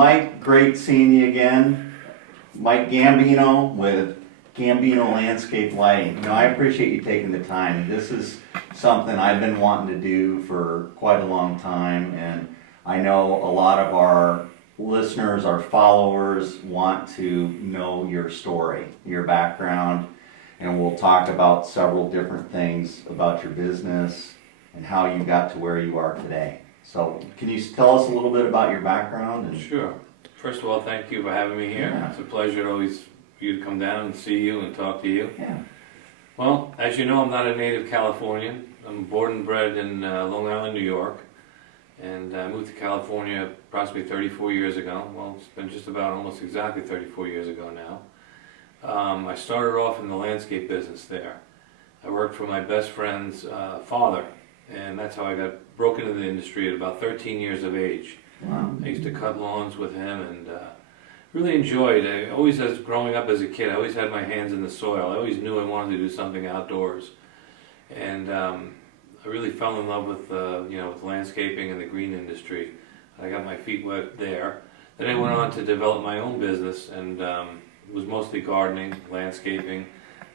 Mike, great seeing you again. Mike Gambino with Gambino Landscape Lighting. You know, I appreciate you taking the time. This is something I've been wanting to do for quite a long time, and I know a lot of our listeners, our followers want to know your story, your background, and we'll talk about several different things about your business and how you got to where you are today. So can you tell us a little bit about your background? And Sure. First of all, thank you for having me here. Yeah. It's a pleasure always for you to come down and see you and talk to you. Yeah. Well, as you know, I'm not a native Californian. I'm born and bred in Long Island, New York, and I moved to California approximately 34 years ago. Well, it's been just about almost exactly 34 years ago now. I started off in the landscape business there. I worked for my best friend's father, and that's how I got broken into the industry at about 13 years of age. Wow. I used to cut lawns with him and really enjoyed it. I always, as growing up as a kid, I always had my hands in the soil. I always knew I wanted to do something outdoors. And I really fell in love with, with landscaping and the green industry. I got my feet wet there. Then I went on to develop my own business, and it was mostly gardening, landscaping.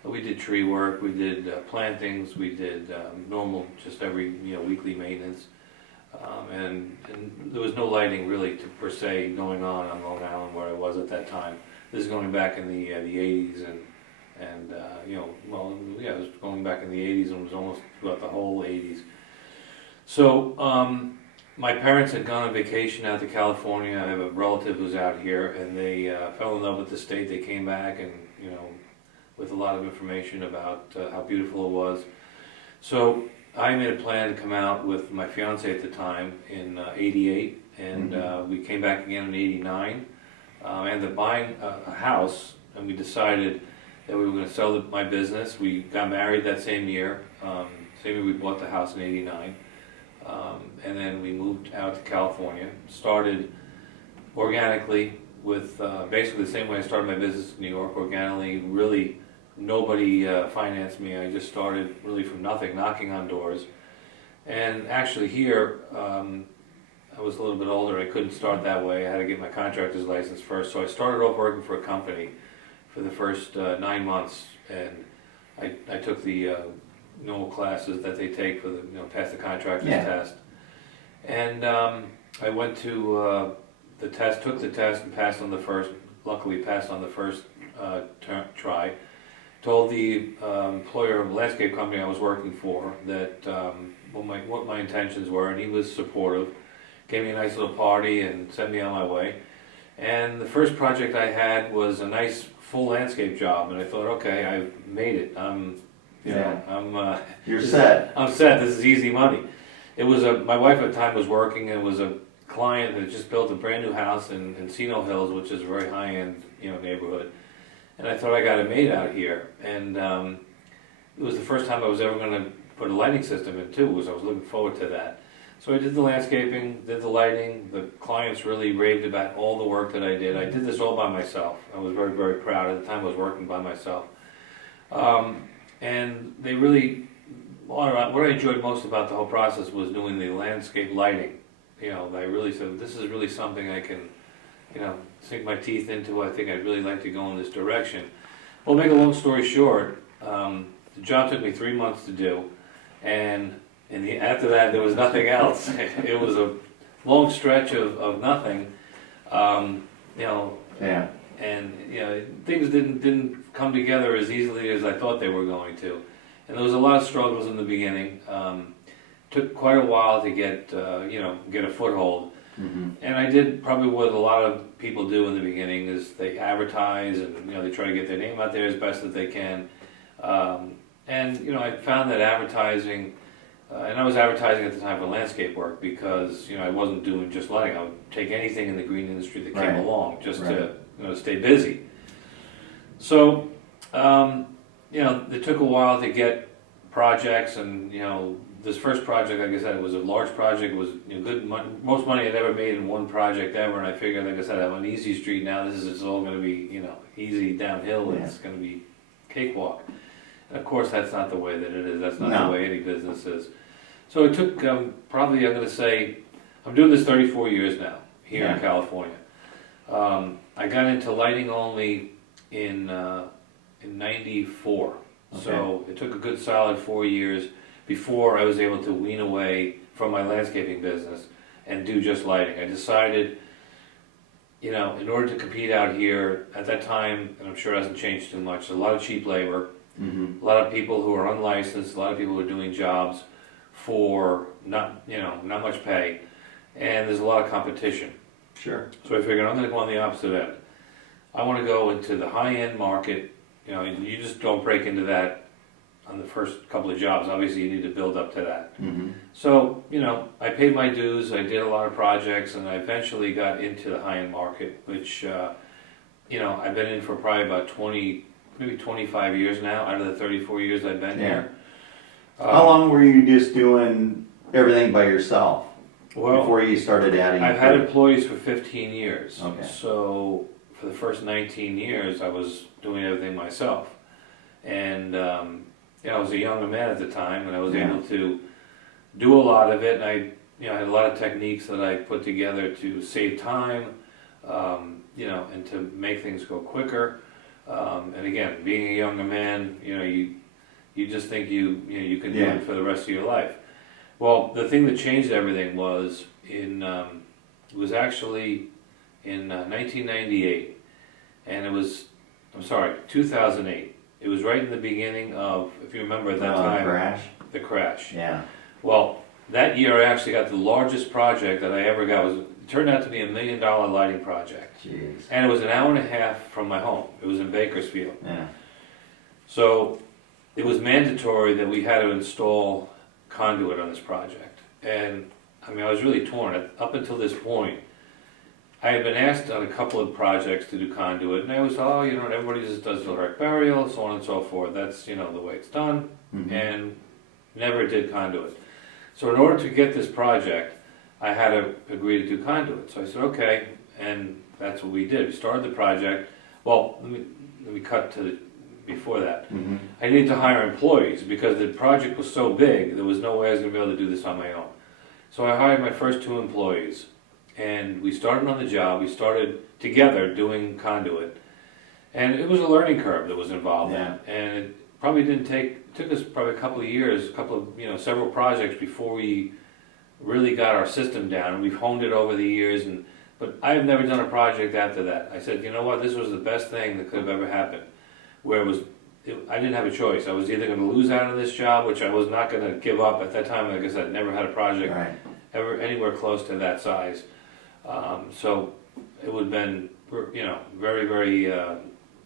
We did tree work, we did plantings, we did normal, just every weekly maintenance, and there was no lighting really per se going on Long Island where I was at that time. This is going back in the 80s, and it was going back in the 80s and was almost throughout the whole 80s. So my parents had gone on vacation out to California. I have a relative who's out here, and they fell in love with the state. They came back and with a lot of information about how beautiful it was. So I made a plan to come out with my fiance at the time in '88, and we came back again in '89. I ended up buying a house, and we decided that we were going to sell my business. We got married that same year. Same year we bought the house in '89, and then we moved out to California. Started organically with basically the same way I started my business in New York, organically. Really, nobody financed me. I just started really from nothing, knocking on doors. And actually here, I was a little bit older. I couldn't start that way. I had to get my contractor's license first. So I started off working for a company for the first 9 months, and I took the normal classes that they take for the pass the contractor's test. And I went to the test, took the test, and passed on the first. Luckily, passed on the first try. Told the employer of the landscape company I was working for that what my intentions were, and he was supportive. Gave me a nice little party and sent me on my way. And the first project I had was a nice full landscape job, and I thought, okay, I've made it. You're set. I'm set. This is easy money. It was my wife at the time was working, and it was a client that had just built a brand new house in Encino Hills, which is a very high-end neighborhood. And I thought I got it made out here, and it was the first time I was ever going to put a lighting system in too. I was looking forward to that. So I did the landscaping, did the lighting. The clients really raved about all the work that I did. I did this all by myself. I was very, very proud. At the time I was working by myself. And they really, what I enjoyed most about the whole process was doing the landscape lighting. I really said, this is really something I can sink my teeth into. I think I'd really like to go in this direction. Well, make a long story short, the job took me 3 months to do, and after that there was nothing else. It was a long stretch of nothing, Yeah. and things didn't come together as easily as I thought they were going to, and there was a lot of struggles in the beginning. Took quite a while to get a foothold. Mm-hmm. And I did probably what a lot of people do in the beginning is they advertise and they try to get their name out there as best as they can. And I found that advertising, and I was advertising at the time for landscape work because I wasn't doing just lighting. I would take anything in the green industry that came along just to stay busy. So it took a while to get projects, and this first project, like I said, it was a large project. It was good money, most money I'd ever made in one project ever, and I figured, like I said, I'm on easy street now. It's all going to be easy downhill. Yeah. It's going to be cakewalk. And of course, that's not the way that it is. That's not the way any business is. So it took probably, I'm going to say, I'm doing this 34 years now here in California. I got into lighting only in '94, so it took a good solid 4 years before I was able to wean away from my landscaping business and do just lighting. I decided, you know, in order to compete out here at that time, and I'm sure it hasn't changed too much, a lot of cheap labor, Mm-hmm. a lot of people who are unlicensed, a lot of people who are doing jobs for not much pay, and there's a lot of competition. Sure. So I figured I'm going to go on the opposite end. I want to go into the high-end market. You know, you just don't break into that on the first couple of jobs. Obviously, you need to build up to that. Mm-hmm. So, you know, I paid my dues. I did a lot of projects, and I eventually got into the high-end market, which, you know, I've been in for probably about 25 years now, out of the 34 years I've been here. How long were you just doing everything by yourself Well, before you started adding? I've had employees for 15 years. Okay. So for the first 19 years, I was doing everything myself. And, you know, I was a younger man at the time, and I was able to do a lot of it. And I had a lot of techniques that I put together to save time, you know, and to make things go quicker. And again, being a younger man, you know, you just think you can do it for the rest of your life. Well, the thing that changed everything was it was actually in 1998, and 2008. It was right in the beginning of, if you remember at that time, the crash. Yeah. Well, that year I actually got the largest project that I ever got. It turned out to be $1 million lighting project. Jeez. And it was an hour and a half from my home. It was in Bakersfield. Yeah. So it was mandatory that we had to install conduit on this project. And I mean, I was really torn. Up until this point, I had been asked on a couple of projects to do conduit, and I was, everybody just does direct burial, so on and so forth. That's, the way it's done, and never did conduit. So in order to get this project, I had to agree to do conduit. So I said, okay, and that's what we did. We started the project. Well, let me cut to before that. I needed to hire employees because the project was so big, there was no way I was going to be able to do this on my own. So I hired my first 2 employees, and we started on the job. We started together doing conduit, and it was a learning curve that was involved in it. And it probably took us probably a couple of years, several projects before we really got our system down. And we've honed it over the years, but I've never done a project after that. I said, you know what, this was the best thing that could have ever happened. Where I didn't have a choice. I was either going to lose out on this job, which I was not going to give up at that time. Like I said, never had a project ever anywhere close to that size. So it would have been, very, very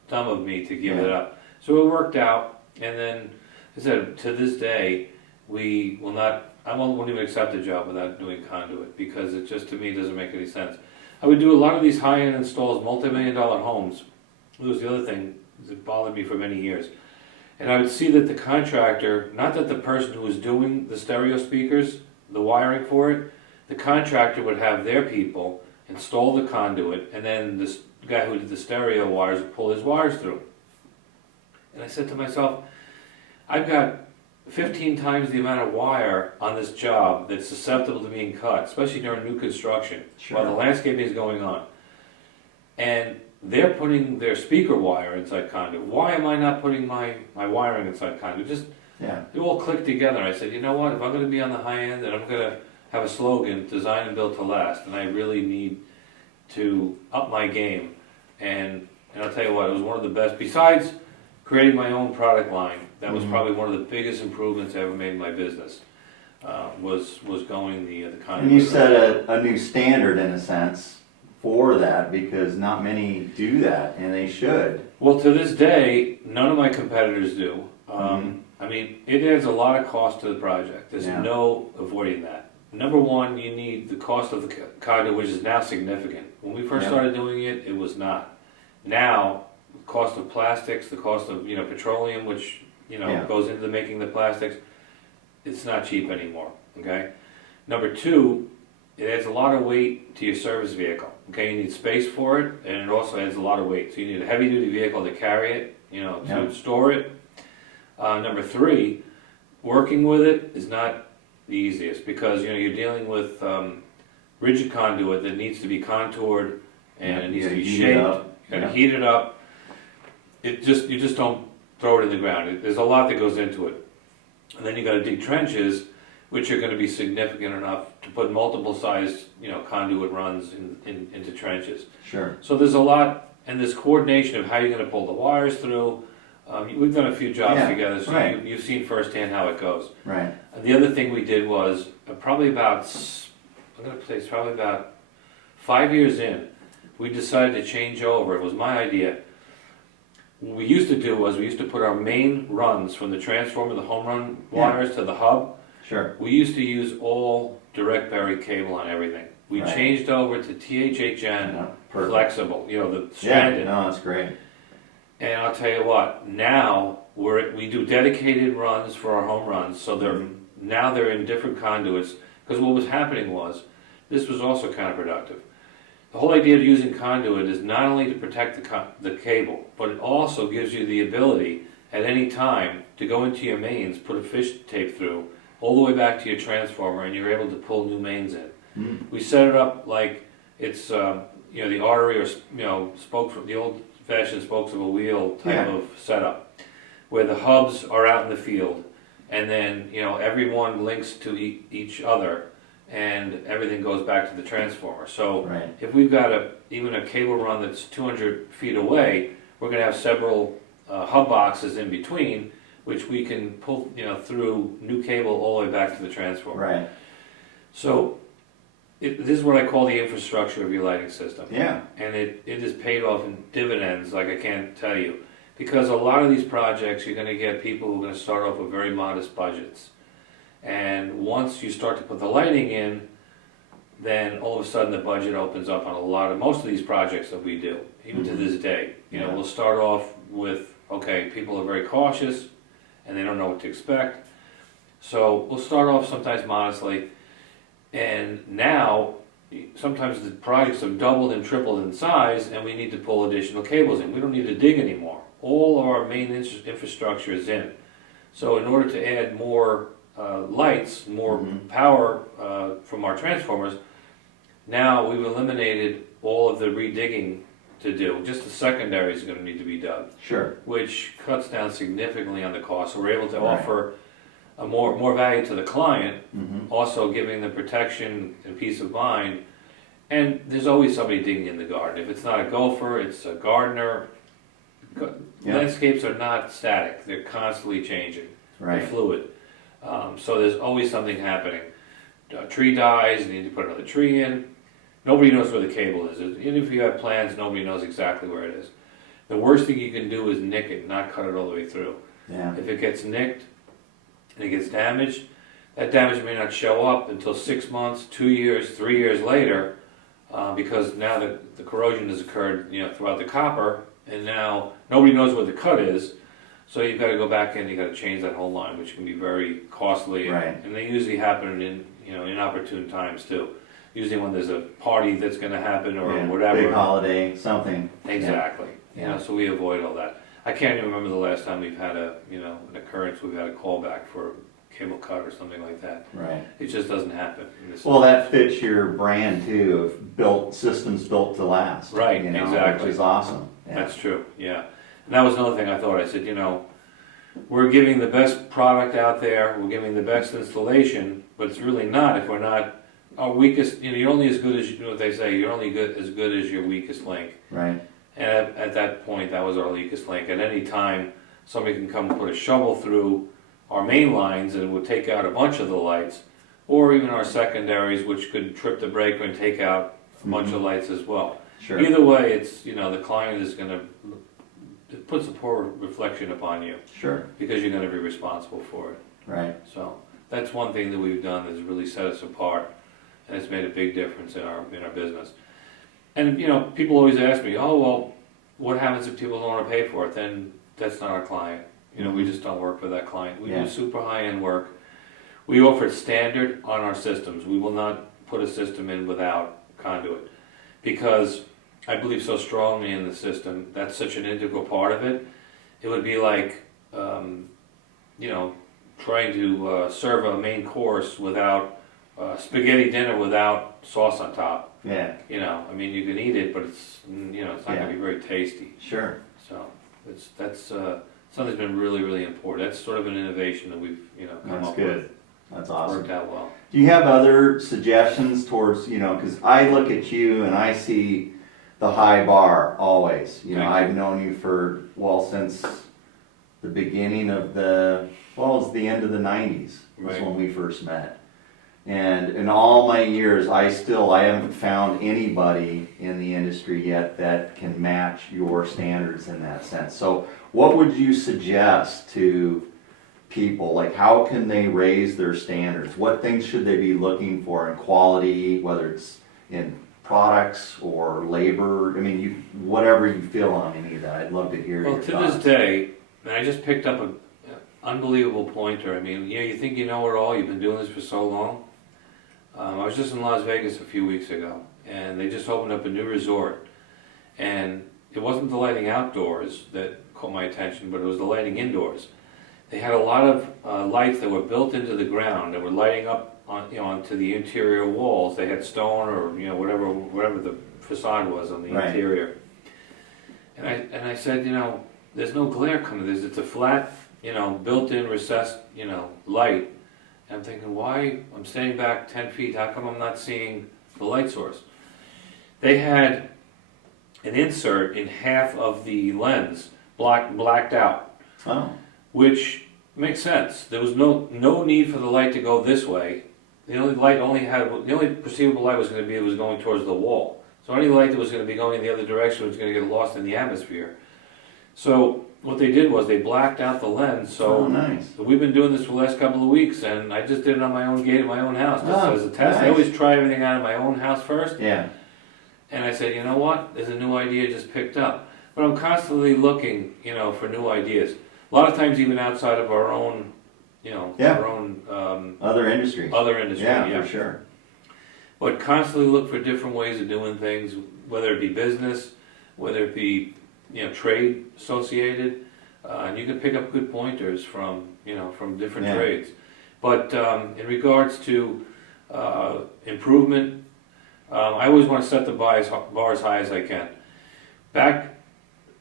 dumb of me to give it up. So it worked out, and then I said, to this day, I won't even accept a job without doing conduit because it just, to me, doesn't make any sense. I would do a lot of these high-end installs, multi-million-dollar homes. It was the other thing that bothered me for many years. And I would see that the contractor, not that the person who was doing the stereo speakers, the wiring for it, the contractor would have their people install the conduit, and then this guy who did the stereo wires would pull his wires through. And I said to myself, I've got 15 times the amount of wire on this job that's susceptible to being cut, especially during new construction, while the landscaping is going on. And they're putting their speaker wire inside conduit. Why am I not putting my wiring inside conduit? It all clicked together. I said, you know what, if I'm going to be on the high end and I'm going to have a slogan, design and build to last, and I really need to up my game. And I'll tell you what, it was one of the best, besides creating my own product line, that was probably one of the biggest improvements I ever made in my business, was going the conduit. And you set a new standard in a sense for that, because not many do that, and they should. Well, to this day, none of my competitors do. I mean, it adds a lot of cost to the project. There's no avoiding that. Number one, you need the cost of the conduit, which is now significant. When we first started doing it, it was not. Now, the cost of plastics, the cost of petroleum, which goes into making the plastics, it's not cheap anymore. Okay. Number two, it adds a lot of weight to your service vehicle. Okay, you need space for it, and it also adds a lot of weight. So you need a heavy-duty vehicle to carry it, to store it. Number three, working with it is not the easiest because you're dealing with rigid conduit that needs to be contoured and it needs You to be gotta heat it shaped. up. You gotta Yeah. heat it up. You just don't throw it in the ground. There's a lot that goes into it. And then you gotta dig trenches, which are gonna be significant enough to put multiple sized, conduit runs into trenches. Sure. So there's a lot, and this coordination of how you're gonna pull the wires through. We've done a few jobs Yeah, together, so right. you've seen firsthand how it goes. Right. And the other thing we did was probably about, I'm gonna say it's probably about 5 years in, we decided to change over. It was my idea. What we used to do was we used to put our main runs from the transformer, the home run wires to the hub. Sure. We used to use all direct buried cable on everything. We Right. changed over to THHN Yeah, perfect. flexible, the Yeah, stranded. no, that's great. And I'll tell you what, now we do dedicated runs for our home runs, so now they're in different conduits. Because what was happening was, this was also counterproductive. The whole idea of using conduit is not only to protect the cable, but it also gives you the ability at any time to go into your mains, put a fish tape through, all the way back to your transformer, and you're able to pull new mains in. We set it up like it's the artery or spoke from the old-fashioned spokes of a wheel type Yeah. of setup, where the hubs are out in the field, and then everyone links to each other, and everything goes back to the transformer. So Right. if we've got even a cable run that's 200 feet away, we're going to have several hub boxes in between, which we can pull through new cable all the way back to the transformer. Right. So this is what I call the infrastructure of your lighting system. Yeah. And it has paid off in dividends like I can't tell you. Because a lot of these projects, you're going to get people who are going to start off with very modest budgets. And once you start to put the lighting in, then all of a sudden the budget opens up on most of these projects that we do, even to this day. Yeah. We'll start off with, okay, people are very cautious and they don't know what to expect. So we'll start off sometimes modestly. And now, sometimes the projects have doubled and tripled in size and we need to pull additional cables in. We don't need to dig anymore. All of our main infrastructure is in. So in order to add more lights, more power from our transformers, now we've eliminated all of the redigging to do. Just the secondary is going to need to be dug, Sure. which cuts down significantly on the cost. So we're able to Right. offer a more value to the client, Mm-hmm. also giving them protection and peace of mind. And there's always somebody digging in the garden. If it's not a gopher, it's a gardener. Yeah. Landscapes are not static; they're constantly changing. They're Right. fluid. So there's always something happening. A tree dies, you need to put another tree in. Nobody knows where the cable is. Even if you have plans, nobody knows exactly where it is. The worst thing you can do is nick it, not cut it all the way through. Yeah. If it gets nicked and it gets damaged, that damage may not show up until 6 months, 2 years, 3 years later, because now the corrosion has occurred, throughout the copper, and now nobody knows where the cut is. So you've got to go back in, you've got to change that whole line, which can be very costly. Right. And they usually happen in inopportune times too. Usually when there's a party that's going to happen or Yeah. whatever. Big holiday, something. Exactly. Yeah. So we avoid all that. I can't even remember the last time we've had an occurrence, we've had a callback for a cable cut or something like that. Right. It just doesn't happen. Well, that fits your brand too, of systems built to last. Right, exactly. Which is awesome. Yeah. That's true, yeah. And that was another thing I thought. I said, we're giving the best product out there, we're giving the best installation, but it's really not if we're not our weakest, you're only as good as, what they say, you're only as good as your weakest link. Right. And at that point, that was our weakest link. At any time, somebody can come and put a shovel through our main lines and it would take out a bunch of the lights, or even our secondaries, which could trip the breaker and take out a bunch of lights as well. Sure. Either way, it's, the client is going to, it puts a poor reflection upon you Sure. because you're going to be responsible for it. Right. So that's one thing that we've done that's really set us apart, and it's made a big difference in our business. And people always ask me, oh well, what happens if people don't want to pay for it? Then that's not our client. We just don't work for that client. We Yeah. do super high-end work. We offer it standard on our systems. We will not put a system in without conduit because I believe so strongly in the system. That's such an integral part of it. It would be like, trying to serve a main course without spaghetti dinner without sauce on top. Yeah, You know, I mean, you can eat it, but it's it's not going to be very tasty. sure. So that's something that's been really, really important. That's sort of an innovation that we've come That's up good. with. That's It's awesome. worked out well. Do you have other suggestions towards, because I look at you and I see the high bar always. Thank you. I've known you since the beginning of it's the end of the 90s was Right. when we first met. And in all my years, I haven't found anybody in the industry yet that can match your standards in that sense. So what would you suggest to people? Like, how can they raise their standards? What things should they be looking for in quality, whether it's in products or labor? I mean, whatever you feel on any of that, I'd love to hear Well, your to thoughts. this day, and I just picked up an unbelievable pointer. I mean, you think you know it all. You've been doing this for so long. I was just in Las Vegas a few weeks ago, and they just opened up a new resort. And it wasn't the lighting outdoors that caught my attention, but it was the lighting indoors. They had a lot of lights that were built into the ground that were lighting up onto the interior walls. They had stone or whatever the facade was on the Right. interior. And I said, there's no glare coming. It's a flat, built-in recessed, light. And I'm thinking, why? I'm standing back 10 feet. How come I'm not seeing the light source? They had an insert in half of the lens blacked out, Oh, which makes sense. There was no need for the light to go this way. The only perceivable light was going towards the wall. So any light that was going to be going in the other direction was going to get lost in the atmosphere. So what they did was they blacked out the lens. So nice. we've been doing this for the last couple of weeks, and I just did it on my own gate at my own house, just Oh, as a test. I nice. always try everything out of my own house first. Yeah, And I said, you know what? There's a new idea just picked up. But I'm constantly looking, for new ideas. A lot of times even outside of our own, Yeah. our own other industries. other industry. Yeah, for sure. But constantly look for different ways of doing things, whether it be business, whether it be, trade associated. And you can pick up good pointers from different Yeah. trades. But in regards to improvement, I always want to set the bar as high as I can. Back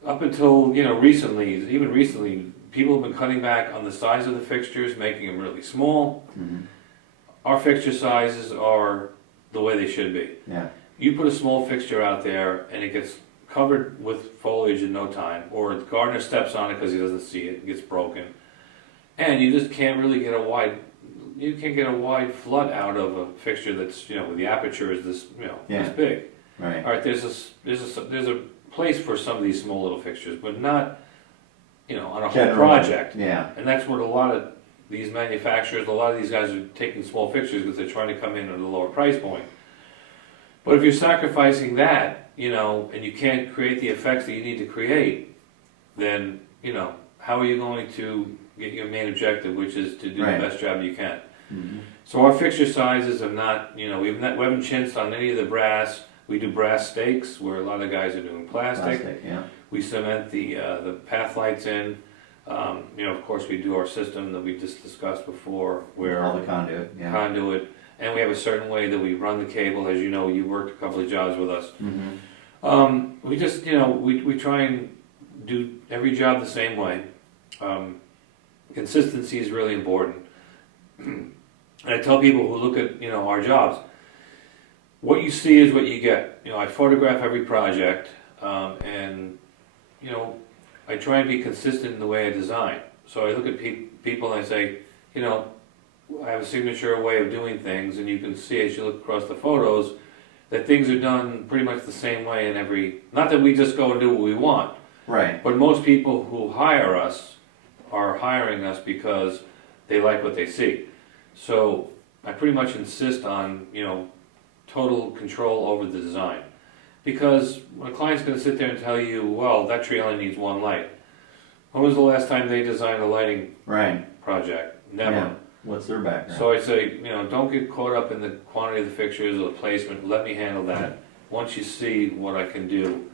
up until even recently, people have been cutting back on the size of the fixtures, making them really small. Mhm. Our fixture sizes are the way they should be. Yeah, You put a small fixture out there and it gets covered with foliage in no time, or the gardener steps on it because he doesn't see it, it gets broken. And you just can't really get a wide flood out of a fixture that's, where the aperture is this big. right. All right, there's a place for some of these small little fixtures, but not, on a whole General. project. Yeah, And that's what a lot of these manufacturers, a lot of these guys are taking small fixtures because they're trying to come in at a lower price point. But if you're sacrificing that, and you can't create the effects that you need to create, then, how are you going to get your main objective, which is to do Right. the best job you can? Mhm. So our fixture sizes have not, we haven't chinched on any of the brass. We do brass stakes, where a lot of guys are doing plastic. Yeah, We cement the path lights in. Of course, we do our system that we just discussed before, where all the conduit, yeah. conduit, and we have a certain way that we run the cable. As you know, you worked a couple of jobs with us. Mhm. We just, we try and do every job the same way. Consistency is really important. And I tell people who look at, our jobs, what you see is what you get. I photograph every project, and, I try and be consistent in the way I design. So I look at people and I say, I have a signature way of doing things, and you can see as you look across the photos that things are done pretty much the same way in every, not that we just go and do what we want, Right, but most people who hire us are hiring us because they like what they see. So I pretty much insist on, total control over the design. Because when a client's going to sit there and tell you, well, that tree only needs one light. When was the last time they designed a lighting right. project? Never. Yeah. What's their background? So I say, don't get caught up in the quantity of the fixtures or the placement. Let me handle that. Once you see what I can do,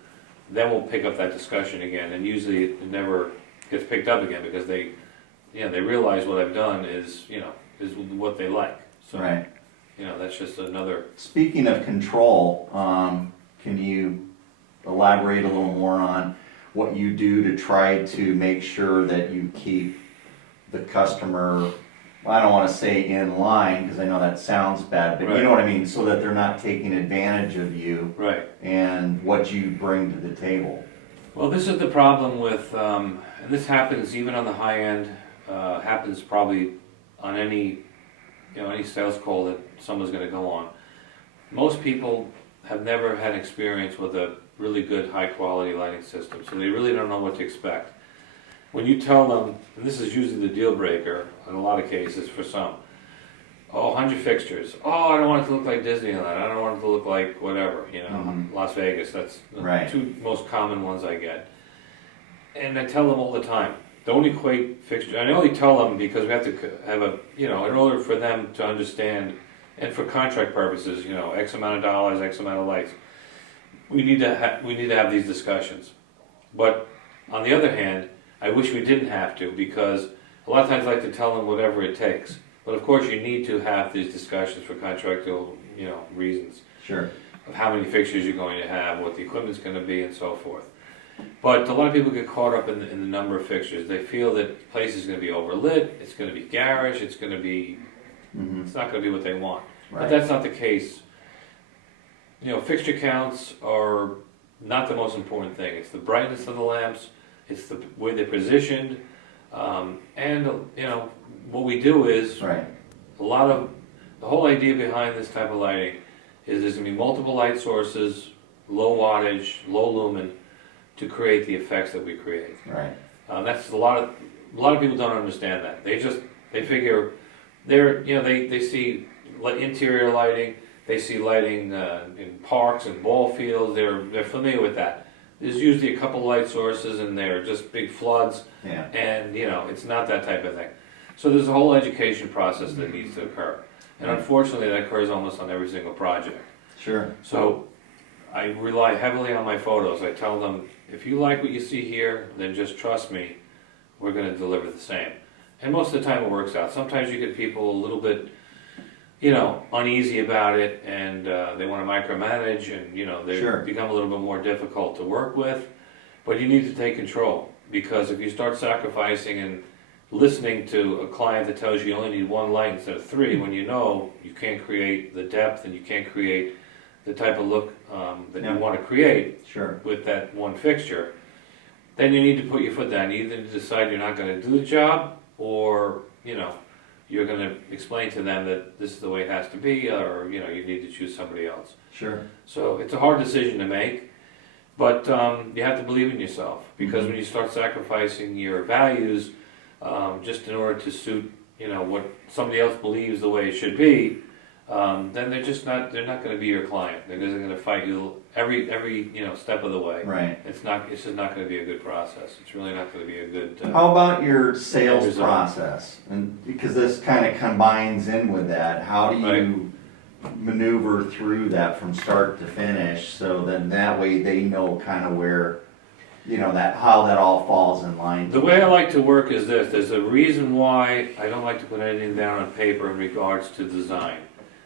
then we'll pick up that discussion again. And usually it never gets picked up again because they realize what I've done is what they like. So Right. you know, that's just another. Speaking of control, can you elaborate a little more on what you do to try to make sure that you keep the customer, I don't want to say in line, because I know that sounds bad, but you know what I mean, so that they're not taking advantage of you Right. and what you bring to the table. Well, this is the problem with, and this happens even on the high end, happens probably on any, you know, any sales call that someone's going to go on. Most people have never had experience with a really good high quality lighting system, so they really don't know what to expect. When you tell them, and this is usually the deal breaker in a lot of cases for some, oh, 100 fixtures. Oh, I don't want it to look like Disneyland. I don't want it to look like whatever, you know, Las Vegas. That's the two most common ones I get. And I tell them all the time, don't equate fixtures. I only tell them because we have to have a, you know, in order for them to understand, and for contract purposes, you know, X amount of dollars, X amount of lights, we need to have these discussions. But on the other hand, I wish we didn't have to, because a lot of times I like to tell them whatever it takes. But of course, you need to have these discussions for contractual, you know, reasons. Sure. Of how many fixtures you're going to have, what the equipment's going to be, and so forth. But a lot of people get caught up in the number of fixtures. They feel that the place is going to be overlit, it's going to be garish, it's going to be, it's not going to be what they want. But that's not the case. You know, fixture counts are not the most important thing. It's the brightness of the lamps, it's the way they're positioned, and you know, what we do is a lot of the whole idea behind this type of lighting is there's going to be multiple light sources, low wattage, low lumen, to create the effects that we create. That's a lot of people don't understand that. They figure they see interior lighting, they see lighting in parks and ball fields. They're familiar with that. There's usually a couple light sources and they're just big floods, and you know, it's not that type of thing. So there's a whole education process that needs to occur, and unfortunately that occurs almost on every single project. Sure. So I rely heavily on my photos. I tell them, if you like what you see here, then just trust me, we're going to deliver the same. And most of the time it works out. Sometimes you get people a little bit, you know, uneasy about it, and they want to micromanage, and you know, they become a little bit more difficult to work with. But you need to take control, because if you start sacrificing and listening to a client that tells you only need one light instead of three, when you know you can't create the depth and you can't create the type of look that you want to create with that one fixture, then you need to put your foot down. You either decide you're not going to do the job, or you know, you're going to explain to them that this is the way it has to be, or you know, you need to choose somebody else. So it's a hard decision to make, but you have to believe in yourself, because when you start sacrificing your values just in order to suit, you know, what somebody else believes the way it should be, then they're not going to be your client. They're going to fight you every you know, step of the way. It's just not going to be a good process. It's really not going to be a good. How about your sales process? And because this kind of combines in with that, how do you maneuver through that from start to finish, so then that way they know kind of where, you know, that how that all falls in line? The way I like to work is this. There's a reason why I don't like to put anything down on paper in regards to design.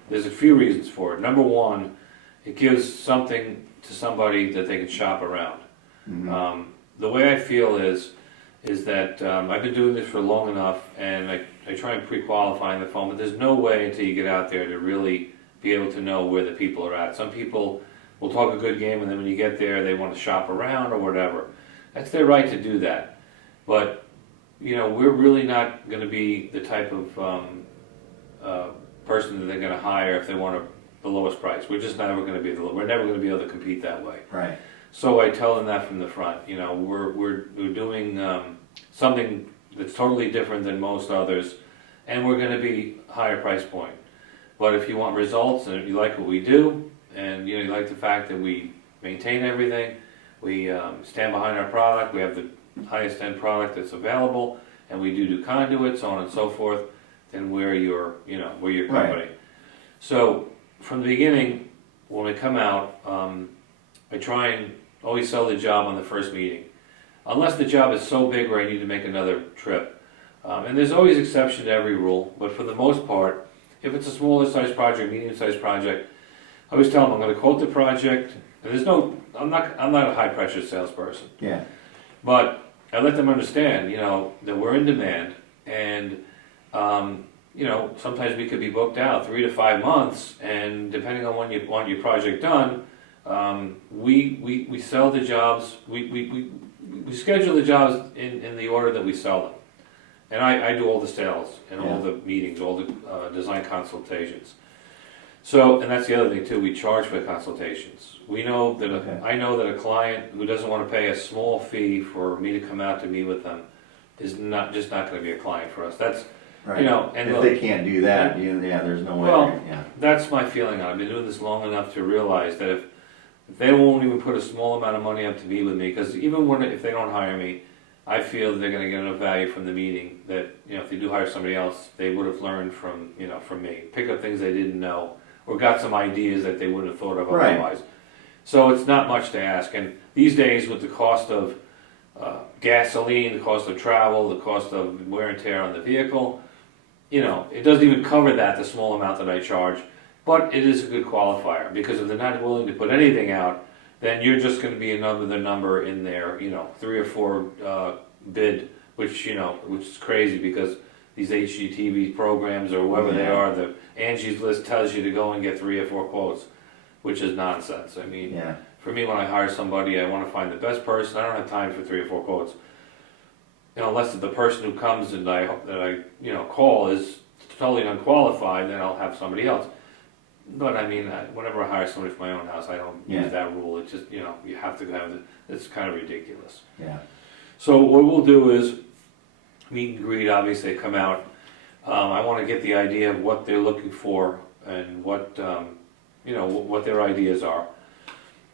There's a few reasons for it. Number one, it gives something to somebody that they can shop around. The way I feel is that I've been doing this for long enough, and I try and pre-qualify in the phone, but there's no way until you get out there to really be able to know where the people are at. Some people will talk a good game, and then when you get there, they want to shop around or whatever. That's their right to do that. But, you know, we're really not going to be the type of person that they're going to hire if they want the lowest price. We're just never going to be we're never going to be able to compete that way. So I tell them that from the front. You know, we're doing something that's totally different than most others, and we're going to be higher price point. But if you want results, and if you like what we do, and you know, you like the fact that we maintain everything, we stand behind our product, we have the highest end product that's available, and we do conduit, so on and so forth, then we're your company. So from the beginning, when we come out, I try and always sell the job on the first meeting, unless the job is so big where I need to make another trip. And there's always exception to every rule, but for the most part, if it's a smaller size project, medium sized project, I always tell them I'm going to quote the project. And I'm not a high pressure salesperson. Yeah. But I let them understand, that we're in demand, and sometimes we could be booked out 3 to 5 months, and depending on when you want your project done, we sell the jobs, we schedule the jobs in the order that we sell them. And I do all the sales and all the meetings, all the design consultations. So, and that's the other thing too, we charge for consultations. We know that, I know that a client who doesn't want to pay a small fee for me to come out to meet with them is not going to be a client for us. That's, Right. And if look, they can't do that, there's no way. well, that's my feeling on it. I've been doing this long enough to realize that if they won't even put a small amount of money up to meet with me, because even if they don't hire me, I feel that they're going to get enough value from the meeting that, if they do hire somebody else, they would have learned from me, pick up things they didn't know, or got some ideas that they wouldn't have thought of otherwise. So it's not much to ask. And these days, with the cost of gasoline, the cost of travel, the cost of wear and tear on the vehicle, it doesn't even cover the small amount that I charge. But it is a good qualifier, because if they're not willing to put anything out, then you're just going to be another number in their, 3 or 4 bid, which is crazy, because these HGTV programs or whoever they are, the Angie's List tells you to go and get 3 or 4 quotes, which is nonsense. I mean, for me, when I hire somebody, I want to find the best person. I don't have time for 3 or 4 quotes. Unless the person who comes and I call is totally unqualified, then I'll have somebody else. But I mean, whenever I hire somebody for my own house, I don't use that rule. It's just, you have to have it's kind of ridiculous. Yeah. So what we'll do is meet and greet. Obviously, come out. I want to get the idea of what they're looking for and what what their ideas are,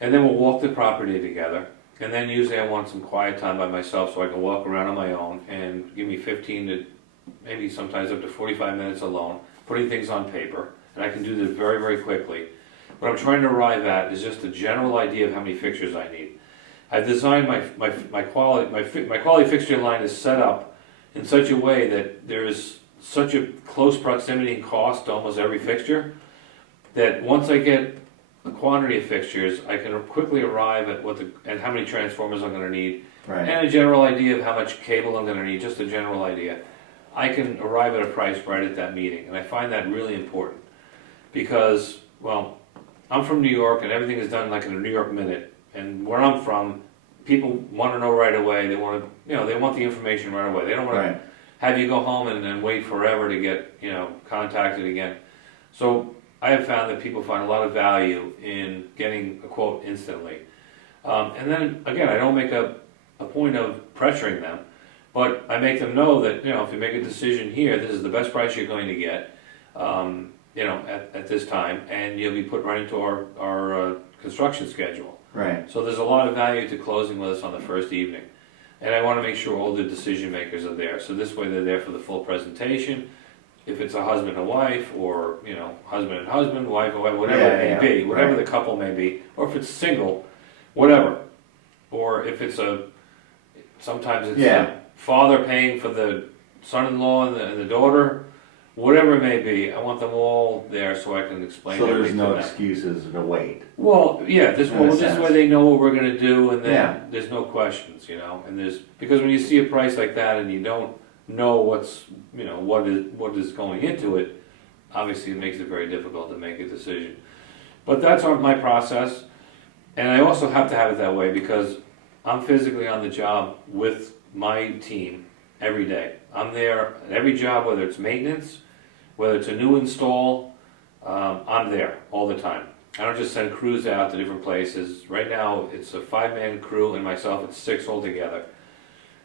and then we'll walk the property together. And then usually I want some quiet time by myself so I can walk around on my own, and give me 15 to maybe sometimes up to 45 minutes alone, putting things on paper. And I can do this very, very quickly. What I'm trying to arrive at is just a general idea of how many fixtures I need. I've designed my quality fixture line is set up in such a way that there is such a close proximity and cost to almost every fixture, that once I get a quantity of fixtures, I can quickly arrive at how many transformers I'm going to need, and a general idea of how much cable I'm going to need, just a general idea. I can arrive at a price right at that meeting, and I find that really important. Because, well, I'm from New York, and everything is done like in a New York minute. And where I'm from, people want to know right away. They want to, they want the information right away. They don't want to have you go home and wait forever to get, contacted again. So I have found that people find a lot of value in getting a quote instantly. And then again, I don't make a point of pressuring them, but I make them know that, if you make a decision here, this is the best price you're going to get. At this time, and you'll be put right into our construction schedule. Right. So there's a lot of value to closing with us on the first evening. And I want to make sure all the decision makers are there. So this way they're there for the full presentation. If it's a husband and wife, or, husband and husband, wife and wife, whatever it may be, whatever the couple may be, or if it's single, whatever. Or if it's sometimes it's a father paying for the son-in-law and the daughter. Whatever it may be, I want them all there so I can explain everything. So there's no excuses to wait. Well, this way they know what we're going to do, and then there's no questions, And because when you see a price like that and you don't know what is going into it, obviously it makes it very difficult to make a decision. But that's my process, and I also have to have it that way because I'm physically on the job with my team every day. I'm there at every job, whether it's maintenance, whether it's a new install, I'm there all the time. I don't just send crews out to different places. Right now, it's a 5-man crew, and myself, it's 6 altogether.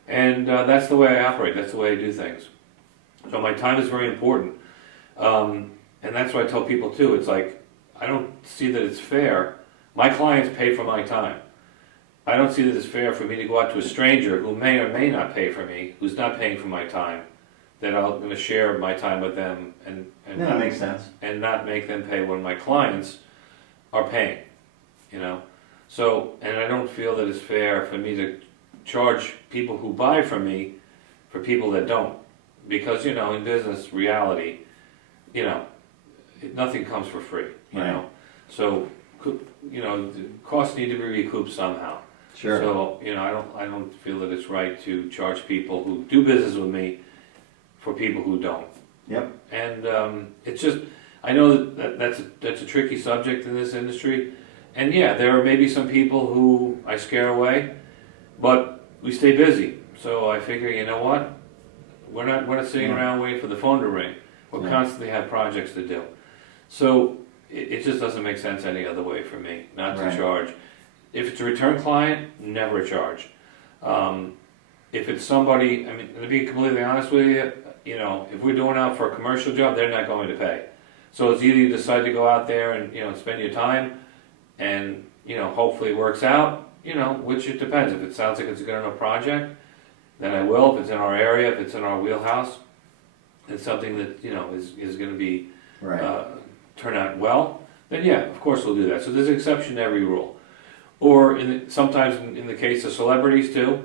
And that's the way I operate. That's the way I do things. So my time is very important. And that's what I tell people too. It's like, I don't see that it's fair. My clients pay for my time. I don't see that it's fair for me to go out to a stranger who may or may not pay for me, who's not paying for my time, that I'm going to share my time with them and that makes sense. And not make them pay when my clients are paying, So, and I don't feel that it's fair for me to charge people who buy from me for people that don't. Because, in business reality, nothing comes for free, you Right. know. So, the costs need to be recouped somehow. Sure. So, I don't feel that it's right to charge people who do business with me for people who don't. Yep. And it's just, I know that's a tricky subject in this industry. And yeah, there are maybe some people who I scare away, but we stay busy. So I figure, you know what? We're not sitting around waiting for the phone to ring. We constantly have projects to do. So it just doesn't make sense any other way for me not to Right. charge. If it's a return client, never charge. If it's somebody, I mean, to be completely honest with you, if we're doing out for a commercial job, they're not going to pay. So it's either you decide to go out there and, spend your time and, hopefully it works out, which it depends. If it sounds like it's a good enough project, then I will. If it's in our area, if it's in our wheelhouse, it's something that, is going to be, Right. turn out well, then yeah, of course we'll do that. So there's an exception to every rule. Or sometimes in the case of celebrities too,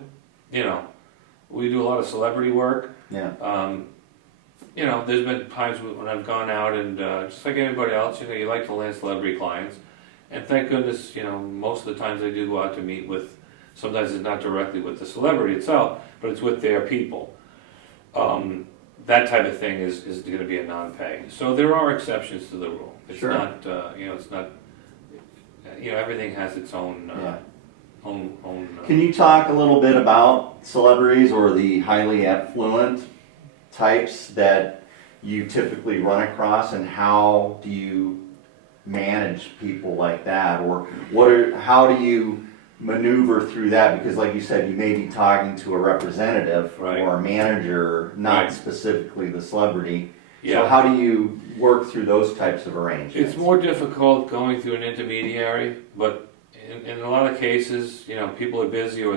we do a lot of celebrity work. Yeah. There's been times when I've gone out and just like anybody else, you like to land celebrity clients. And thank goodness, most of the times I do go out to meet with, sometimes it's not directly with the celebrity itself, but it's with their people. That type of thing is going to be a non-pay. So there are exceptions to the rule. It's Sure. not, it's not, everything has its own, Yeah. own. Can you talk a little bit about celebrities or the highly affluent types that you typically run across, and how do you manage people like that, or how do you maneuver through that? Because like you said, you may be talking to a representative Right. or a manager, not Right. specifically the celebrity. So Yeah. how do you work through those types of arrangements? It's more difficult going through an intermediary, but in a lot of cases, people are busy or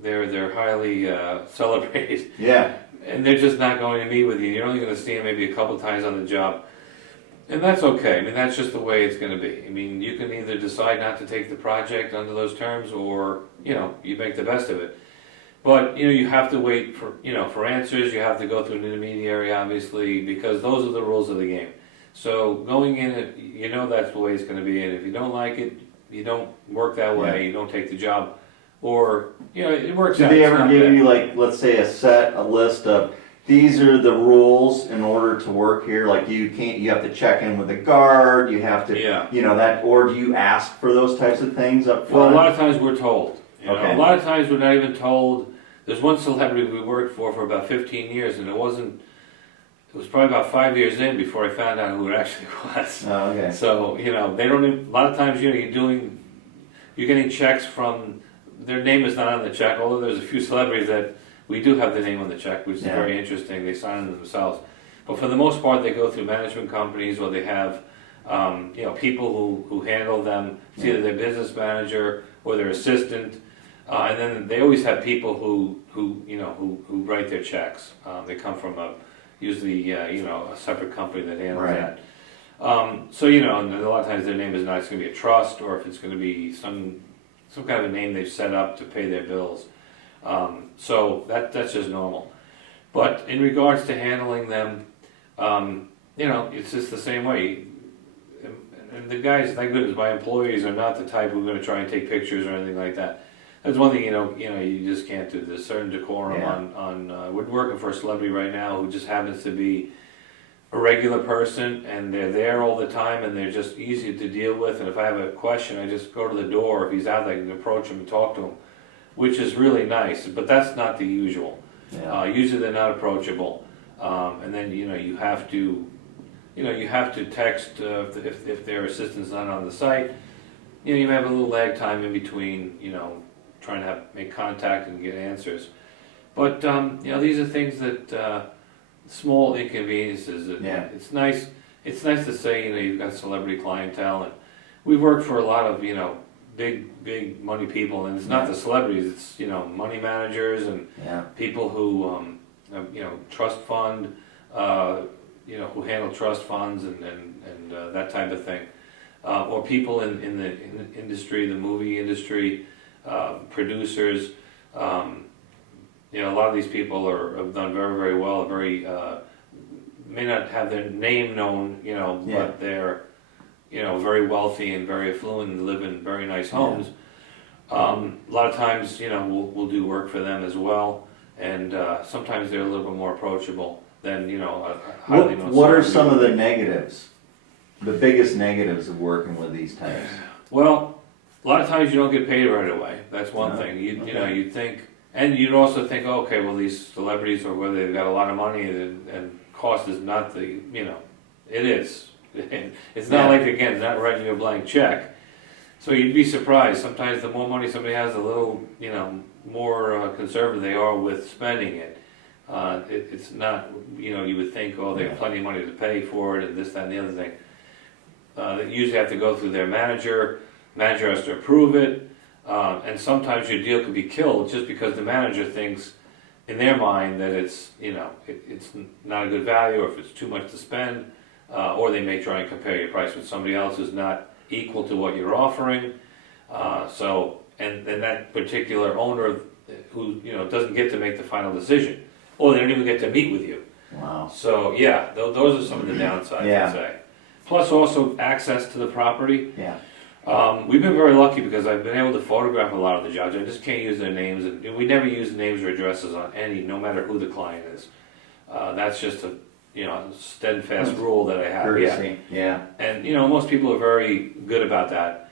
they're highly celebrated, Yeah. and they're just not going to meet with you. You're only going to see them maybe a couple times on the job, and that's okay. I mean, that's just the way it's going to be. I mean, you can either decide not to take the project under those terms, or you make the best of it. But you have to wait for answers. You have to go through an intermediary, obviously, because those are the rules of the game. So going in, that's the way it's going to be. And if you don't like it, you don't work that way. You don't take the job, or it works Do out. they It's ever not give bad. you, like, let's say a list of, these are the rules in order to work here? Like, you have to check in with the guard, you have to, Yeah. or do you ask for those types of things up Well, front? a lot of times we're told. Okay. A lot of times we're not even told. There's one celebrity we worked for about 15 years, and it was probably about 5 years in before I found out who it actually was. Oh, okay. So, they don't even, a lot of times, you're getting checks from, their name is not on the check, although there's a few celebrities that we do have the name on the check, which is Yeah. very interesting. They sign them themselves. But for the most part, they go through management companies, or they have, people who handle them. It's either their business manager or their assistant. And then they always have people who write their checks. They come from usually a separate company that handles Right. that. And a lot of times their name is not, it's going to be a trust, or if it's going to be some kind of a name they've set up to pay their bills. So that's just normal. But in regards to handling them, it's just the same way. And the guys, thank goodness, my employees are not the type who are going to try and take pictures or anything like that. That's one thing you just can't do. There's certain decorum on we're working for a celebrity right now who just happens to be a regular person, and they're there all the time, and they're just easy to deal with. And if I have a question, I just go to the door. If he's out, I can approach him and talk to him, which is really nice. But that's not the usual. Yeah. Usually they're not approachable, and then you have to text if their assistant's not on the site. You have a little lag time in between, trying to make contact and get answers. But these are things that small inconveniences. That It's nice. It's nice to say you've got celebrity clientele, and we've worked for a lot of big money people, and it's not the celebrities. It's money managers and people who trust fund, who handle trust funds and that type of thing, or people in the industry, the movie industry, producers. A lot of these people have done very, very well, very may not have their name known, Yeah. but they're, very wealthy and very affluent and live in very nice homes. A lot of times, we'll do work for them as well, and sometimes they're a little bit more approachable than, a highly known What are celebrity. some of the negatives? The biggest negatives of working with these types? Well, a lot of times you don't get paid right away. That's one No? thing. You Okay. know, you'd think, and you'd also think, oh, okay, well, these celebrities, or whether they've got a lot of money, and cost is not the, it is. It's not Yeah. like, again, not writing you a blank check. So you'd be surprised. Sometimes the more money somebody has, a little, more conservative they are with spending it. It's not, you would think, oh, they have plenty of money to pay for it, and this, that, and the other thing. They usually have to go through their manager. Manager has to approve it, and sometimes your deal could be killed just because the manager thinks, in their mind, that it's it's not a good value, or if it's too much to spend, or they may try and compare your price with somebody else who's not equal to what you're offering. And that particular owner who doesn't get to make the final decision, or they don't even get to meet with you. Wow. So yeah, those are some of the downsides, Yeah. I'd say. Plus also access to the property. Yeah. We've been very lucky because I've been able to photograph a lot of the jobs. I just can't use their names, and we never use names or addresses on any, no matter who the client is. That's just a steadfast rule that I have. Yeah. Courtesy. Yeah. And most people are very good about that.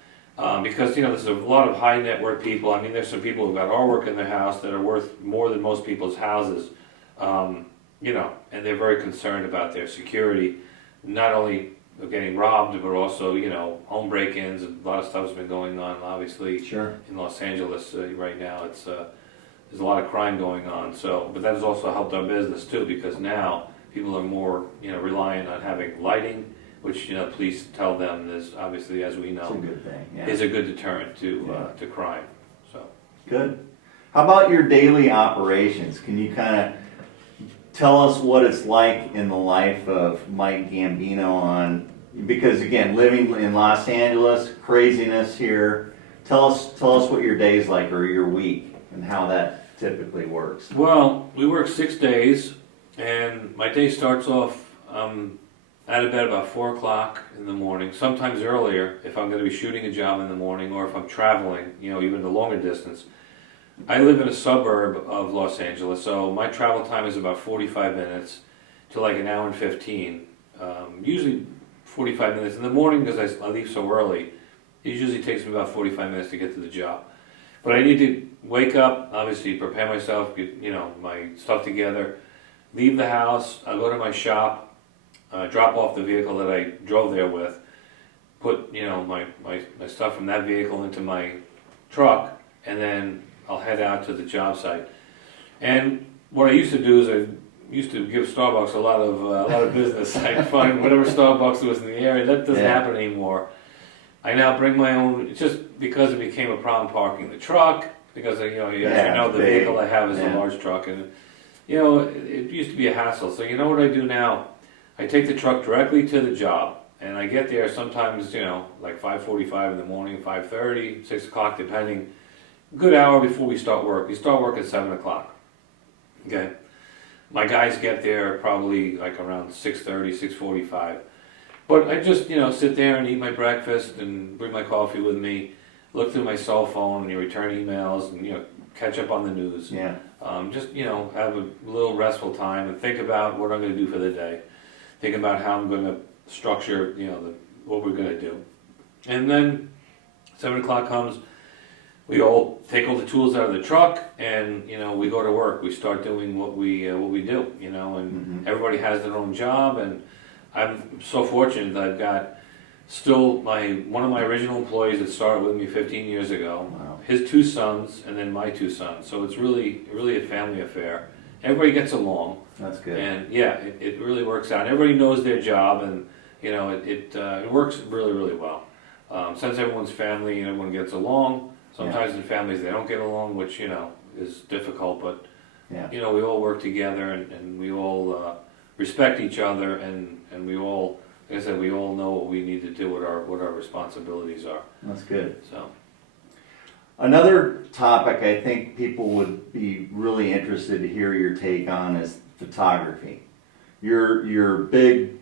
Because there's a lot of high net worth people. I mean, there's some people who've got artwork in their house that are worth more than most people's houses. And they're very concerned about their security, not only of getting robbed, but also home break-ins. A lot of stuff's been going on, obviously, Sure. in Los Angeles right now. It's there's a lot of crime going on. So, but that has also helped our business too, because now people are more reliant on having lighting, which police tell them is obviously, as we It's a know, good thing. Yeah. is a good deterrent to crime. So Good. How about your daily operations? Can you kind of tell us what it's like in the life of Mike Gambino because again, living in Los Angeles, craziness here. Tell us what your day's like, or your week, and how that typically works. well, we work 6 days, and my day starts off out of bed about 4 o'clock in the morning, sometimes earlier if I'm going to be shooting a job in the morning, or if I'm traveling, even the longer distance. I live in a suburb of Los Angeles, so my travel time is about 45 minutes to like an hour and 15. Usually 45 minutes in the morning because I leave so early. It usually takes me about 45 minutes to get to the job. But I need to wake up, obviously prepare myself, get my stuff together, leave the house, I'll go to my shop, drop off the vehicle that I drove there with, put my stuff from that vehicle into my truck, and then I'll head out to the job site. And what I used to do is I used to give Starbucks a lot of business. I'd find whatever Starbucks was in the area. That doesn't happen anymore. I now bring my own. It's just because it became a problem parking the truck, because as the big. vehicle I have is a large truck, and it used to be a hassle. So what I do now, I take the truck directly to the job, and I get there sometimes like 5:45 in the morning, 5:30, 6 o'clock, depending. Good hour before we start work. We start work at 7 o'clock. Okay. My guys get there probably like around 6:30, 6:45. But I just, sit there and eat my breakfast and bring my coffee with me, look through my cell phone and return emails and, catch up on the news. Yeah. Just, have a little restful time and think about what I'm going to do for the day. Think about how I'm going to structure, what we're going to do. And then 7 o'clock comes. We all take all the tools out of the truck, and we go to work. We start doing what we do, and everybody has their own job. And I'm so fortunate that I've got still one of my original employees that started with me 15 years ago. Wow. His 2 sons, and then my 2 sons. So it's really a family affair. Everybody gets along, That's good. and it really works out. Everybody knows their job, and it works really, really well. Since everyone's family and everyone gets along. Sometimes in families they don't get along, which is difficult, but we all work together, and we all respect each other, and we all, like I said, we all know what we need to do, what our responsibilities are. That's good. So Another topic I think people would be really interested to hear your take on is photography. you're a big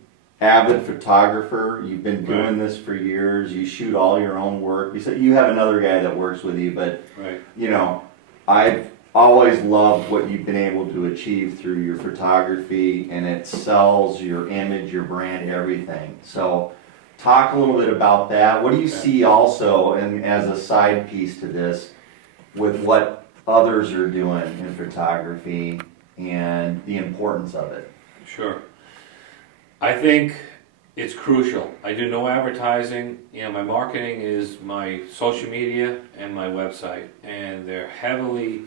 avid photographer. You've been doing Right. this for years. You shoot all your own work. You said you have another guy that works with you, but Right. you know, I've always loved what you've been able to achieve through your photography, and it sells your image, your brand, everything. So talk a little bit about that. What do you see also, and as a side piece to this, with what others are doing in photography and the importance of it? Sure. I think it's crucial. I do no advertising. You know, my marketing is my social media and my website, and they're heavily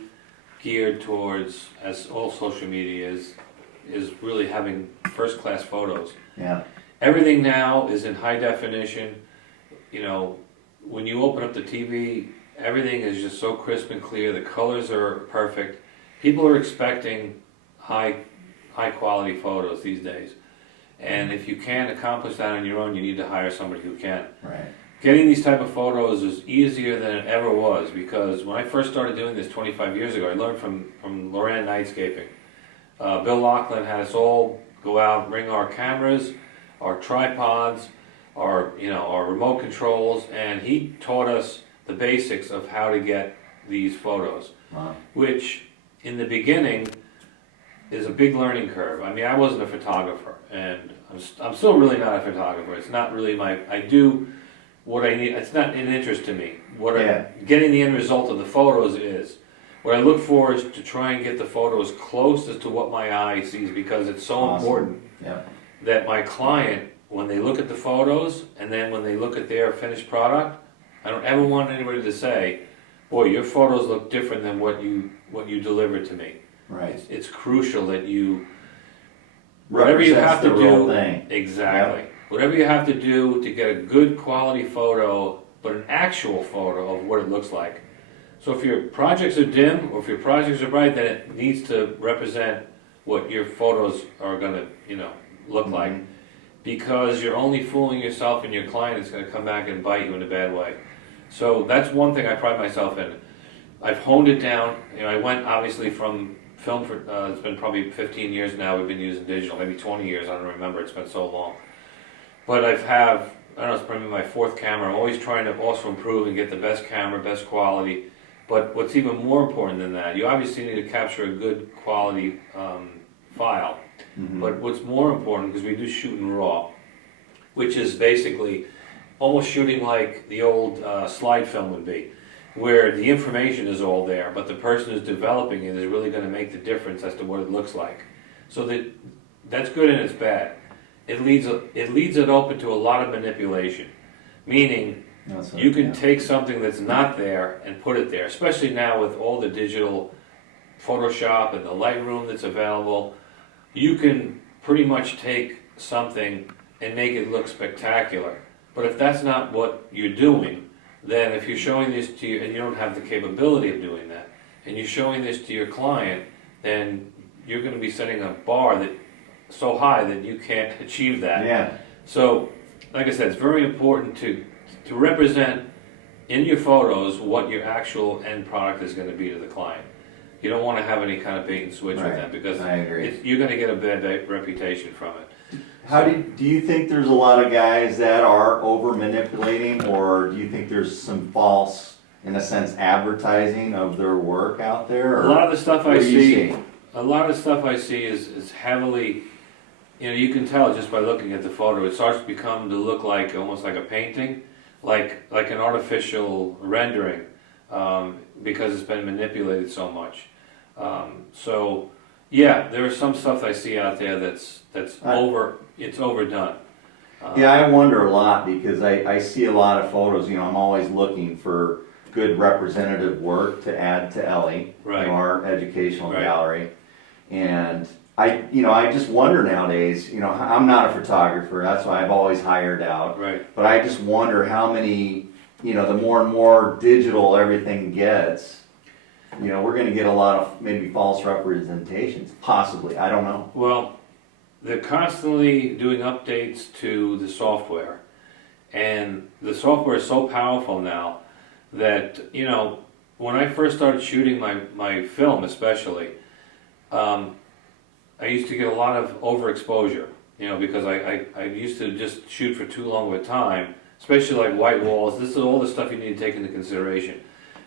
geared towards, as all social media is really having first-class photos. Yeah. Everything now is in high definition. You know, when you open up the TV, everything is just so crisp and clear. The colors are perfect. People are expecting high quality photos these days. And if you can't accomplish that on your own, you need to hire somebody who can. Right. Getting these type of photos is easier than it ever was, because when I first started doing this 25 years ago, I learned from Loran Nightscaping. Bill Laughlin had us all go out and bring our cameras, our tripods, our remote controls, and he taught us the basics of how to get these photos. Wow. Which in the beginning is a big learning curve. I mean, I wasn't a photographer, and I'm still really not a photographer. It's not really I do what I need. It's not an interest to me. Getting the end result of the photos is. What I look for is to try and get the photo as close as to what my eye sees, because it's so Awesome. important Yeah. that my client, when they look at the photos and then when they look at their finished product, I don't ever want anybody to say, boy, your photos look different than what you delivered to me. Right. It's crucial that you, whatever you Represents have to the real do, thing. exactly. Whatever you have to do to get a good quality photo, but an actual photo of what it looks like. So if your projects are dim or if your projects are bright, then it needs to represent what your photos are going to, look like. Because you're only fooling yourself, and your client is going to come back and bite you in a bad way. So that's one thing I pride myself in. I've honed it down. I went obviously from film for, it's been probably 15 years now we've been using digital, maybe 20 years, I don't remember, it's been so long. But I don't know, it's probably my fourth camera. I'm always trying to also improve and get the best camera, best quality. But what's even more important than that, you obviously need to capture a good quality file. But what's more important, because we do shoot in RAW, which is basically almost shooting like the old slide film would be, where the information is all there, but the person who's developing it is really going to make the difference as to what it looks like. So that's good and it's bad. It leaves it open to a lot of manipulation, meaning you can take something that's not there and put it there, especially now with all the digital Photoshop and the Lightroom that's available. You can pretty much take something and make it look spectacular. But if that's not what you're doing, then if you're showing this to you and you don't have the capability of doing that, and you're showing this to your client, then you're going to be setting a bar that so high that you can't achieve that. Yeah. So, like I said, it's very important to represent in your photos what your actual end product is going to be to the client. You don't want to have any kind of bait and switch with them, because I agree. you're going to get a bad reputation from it. How do you think there's a lot of guys that are over manipulating, or do you think there's some false, in a sense, advertising of their work out there? Or A lot of the stuff I what do you see, see? a lot of the stuff I see is heavily, you can tell just by looking at the photo. It starts to look like almost like a painting, like an artificial rendering, because it's been manipulated so much. So yeah, there is some stuff I see out there that's overdone. Yeah, I wonder a lot, because I see a lot of photos. I'm always looking for good representative work to add to ELLI, Right. Our educational Right. gallery. And I just wonder nowadays, I'm not a photographer, that's why I've always hired out. Right. But I just wonder how many, the more and more digital everything gets, we're gonna get a lot of maybe false representations, possibly, I don't know. Well, they're constantly doing updates to the software, and the software is so powerful now that, when I first started shooting my film especially, I used to get a lot of overexposure, you know, because I used to just shoot for too long of a time, especially like white walls. This is all the stuff you need to take into consideration.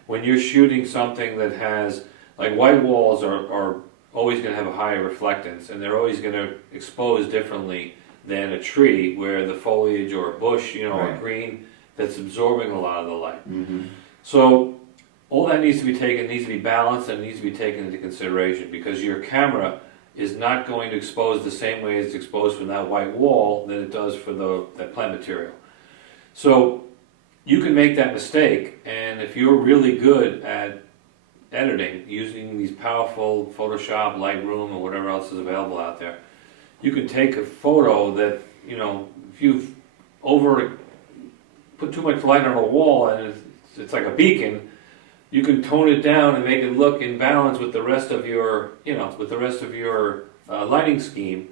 When you're shooting something that has, like white walls are always going to have a higher reflectance, and they're always going to expose differently than a tree where the foliage or a bush, you know, or Right. green that's absorbing a lot of the light. Mm-hmm. So all that needs to be taken, needs to be balanced, and needs to be taken into consideration, because your camera is not going to expose the same way it's exposed from that white wall than it does for that plant material. So you can make that mistake, and if you're really good at editing using these powerful Photoshop, Lightroom, or whatever else is available out there, you can take a photo that, you know, if you've put too much light on a wall and it's like a beacon, you can tone it down and make it look in balance with the rest of your, you know, with the rest of your lighting scheme.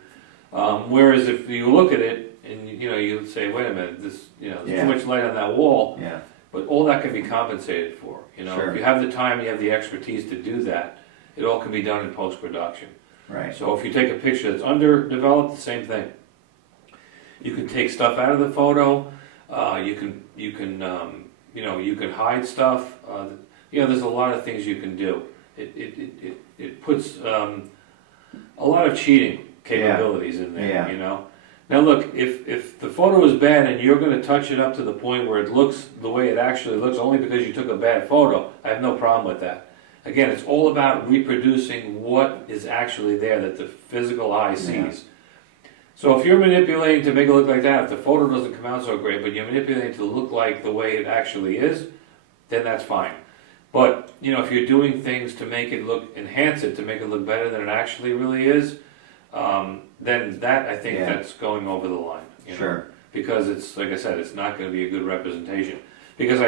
Whereas if you look at it and you know, you say, wait a minute, this, you know, there's too much light on that wall. Yeah. But all that can be compensated for. You know, Sure. if you have the time, you have the expertise to do that, it all can be done in post-production. Right. So if you take a picture that's underdeveloped, the same thing. You can take stuff out of the photo. You can you know, you can hide stuff. You know, there's a lot of things you can do. It puts a lot of cheating capabilities in there. Yeah. You know. Now look, if the photo is bad and you're going to touch it up to the point where it looks the way it actually looks only because you took a bad photo, I have no problem with that. Again, it's all about reproducing what is actually there that the physical eye sees. Yeah. So if you're manipulating to make it look like that, if the photo doesn't come out so great, but you're manipulating to look like the way it actually is, then that's fine. But, you know, if you're doing things to make it look, enhance it, to make it look better than it actually really is, then that, I think, that's going over the line. You know? Sure. Because it's, like I said, it's not going to be a good representation. Because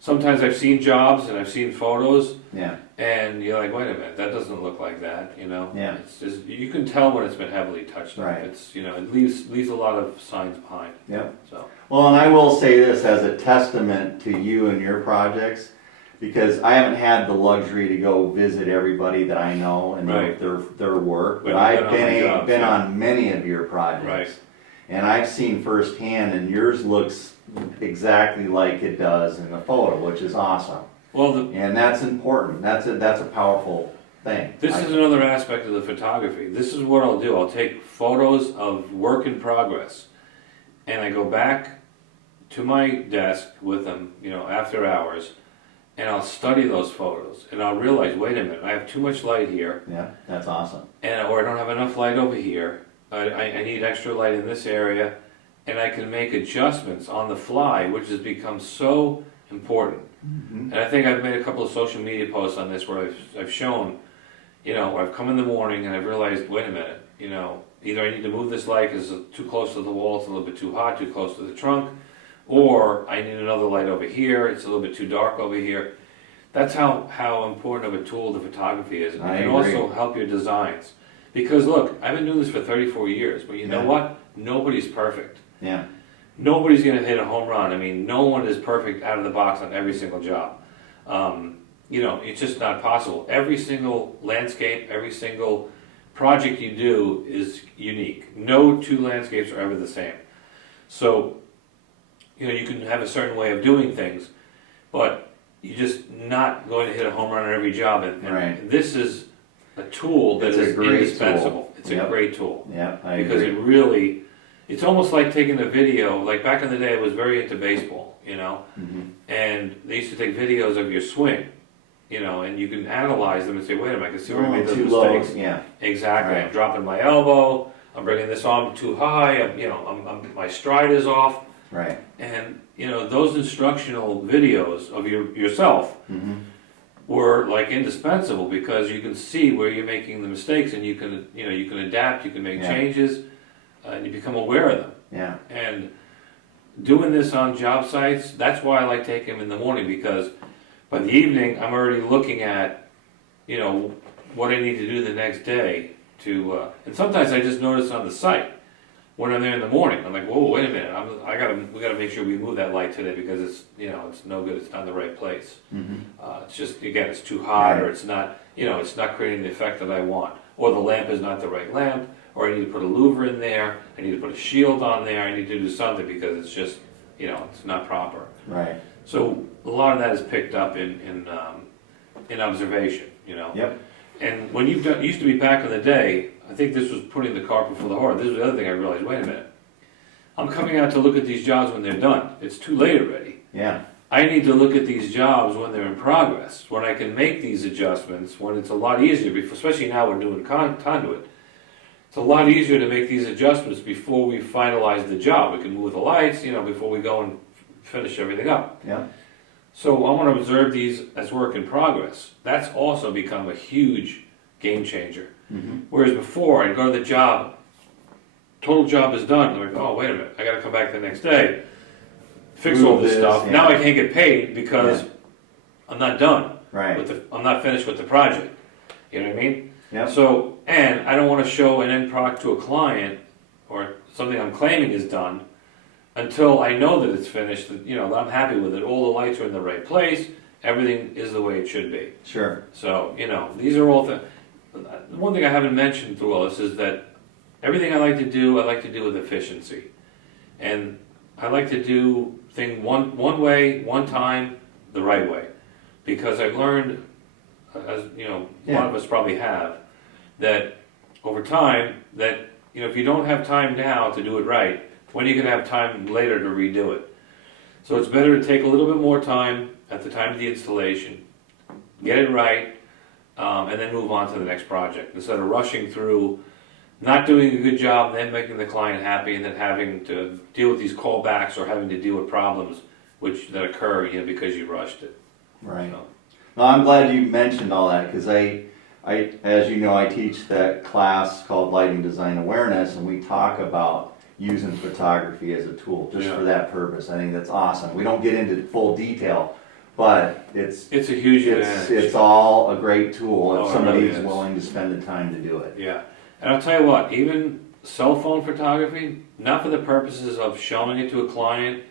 sometimes I've seen jobs and I've seen photos, Yeah. and you're like, wait a minute, that doesn't look like that, you know? Yeah. It's just, you can tell when it's been heavily touched up. Right. It's, you know, it leaves a lot of signs behind. Yep. So. Well, and I will say this as a testament to you and your projects, because I haven't had the luxury to go visit everybody that I know and Right. their work, But but you've I've been on the jobs, been yeah. on many of your projects. Right. And I've seen firsthand, and yours looks exactly like it does in the photo, which is awesome. Well, And that's important. That's a powerful thing. this is another aspect of the photography. This is what I'll do. I'll take photos of work in progress, and I go back to my desk with them, you know, after hours, and I'll study those photos, and I'll realize, wait a minute, I have too much light here, Yeah, that's awesome. or I don't have enough light over here. I need extra light in this area, and I can make adjustments on the fly, which has become so important. Mm-hmm. And I think I've made a couple of social media posts on this where I've shown, you know, where I've come in the morning and I've realized, wait a minute, you know, either I need to move this light because it's too close to the wall, it's a little bit too hot, too close to the trunk, or I need another light over here, it's a little bit too dark over here. That's how important of a tool the photography is. And it can also help your designs. Because look, I've been doing this for 34 years, but you know what? Nobody's perfect. Yeah. Nobody's going to hit a home run. I mean, no one is perfect out of the box on every single job. You know, it's just not possible. Every single landscape, every single project you do is unique. No two landscapes are ever the same. So, you know, you can have a certain way of doing things, but you're just not going to hit a home run on every job. And this is a tool that is indispensable. It's a great tool. Yeah, I because agree. it's almost like taking a video. Like back in the day, I was very into baseball, you know, and they used to take videos of your swing, you know, and you can analyze them and say, wait a minute, I can see where I made those mistakes. Yeah, exactly. Right. I'm dropping my elbow. I'm bringing this arm too high. My stride is off. right. And you know, those instructional videos of yourself were like indispensable because you can see where you're making the mistakes and you can adapt, you can make changes, and you become aware of them. Yeah. And doing this on job sites, that's why I like taking them in the morning, because by the evening I'm already looking at, you know, what I need to do the next day to, and sometimes I just notice on the site when I'm there in the morning. I'm like, whoa, wait a minute, we gotta make sure we move that light today because it's no good. It's not in the right place. It's just, again, it's too hot, or it's not creating the effect that I want. or the lamp is not the right lamp, or I need to put a louver in there, I need to put a shield on there, I need to do something because it's just, it's not proper. Right. So a lot of that is picked up in observation, Yep. And when used to be back in the day, I think this was putting the cart before the horse. This was the other thing I realized, wait a minute. I'm coming out to look at these jobs when they're done. It's too late already. Yeah. I need to look at these jobs when they're in progress, when I can make these adjustments, when it's a lot easier, especially now we're doing conduit. It's a lot easier to make these adjustments before we finalize the job. We can move the lights, before we go and finish everything up. Yeah. So I want to observe these as work in progress. That's also become a huge game changer. Mm-hmm. Whereas before, I'd go to the job, total job is done. I'm like, oh, wait a minute, I got to come back the next day, fix all this stuff. Yeah. Now I can't get paid because I'm not done. Right. I'm not finished with the project. You know what I mean? Yeah. So, and I don't want to show an end product to a client or something I'm claiming is done until I know that it's finished, that, I'm happy with it. All the lights are in the right place. Everything is the way it should be. Sure. So, these are all things. One thing I haven't mentioned through all this is that everything I like to do with efficiency. And I like to do things one way, one time, the right way. Because I've learned, as a lot of us probably have, that over time, that if you don't have time now to do it right, when are you going to have time later to redo it? So it's better to take a little bit more time at the time of the installation, get it right, and then move on to the next project. Instead of rushing through, not doing a good job, then making the client happy, and then having to deal with these callbacks or having to deal with problems that occur because you rushed it. Right. So. Well, I'm glad you mentioned all that because as you know, I teach that class called Lighting Design Awareness, and we talk about using photography as a tool just for that purpose. I think that's awesome. We don't get into full detail, but it's a huge advantage. It's all a great tool if somebody really is willing to spend the time to do it. Yeah, and I'll tell you what, even cell phone photography, not for the purposes of showing it to a client,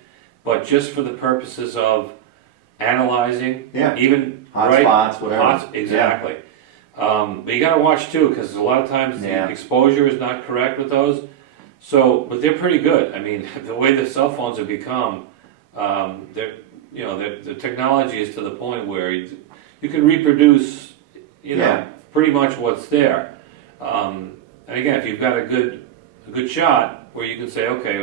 but just for the purposes of analyzing, even hot spots, whatever. Exactly. But you got to watch too, because a lot of times the exposure is not correct with those. So, but they're pretty good. I mean, the way the cell phones have become, the technology is to the point where you can reproduce, pretty much what's there. And again, if you've got a good shot where you can say, okay,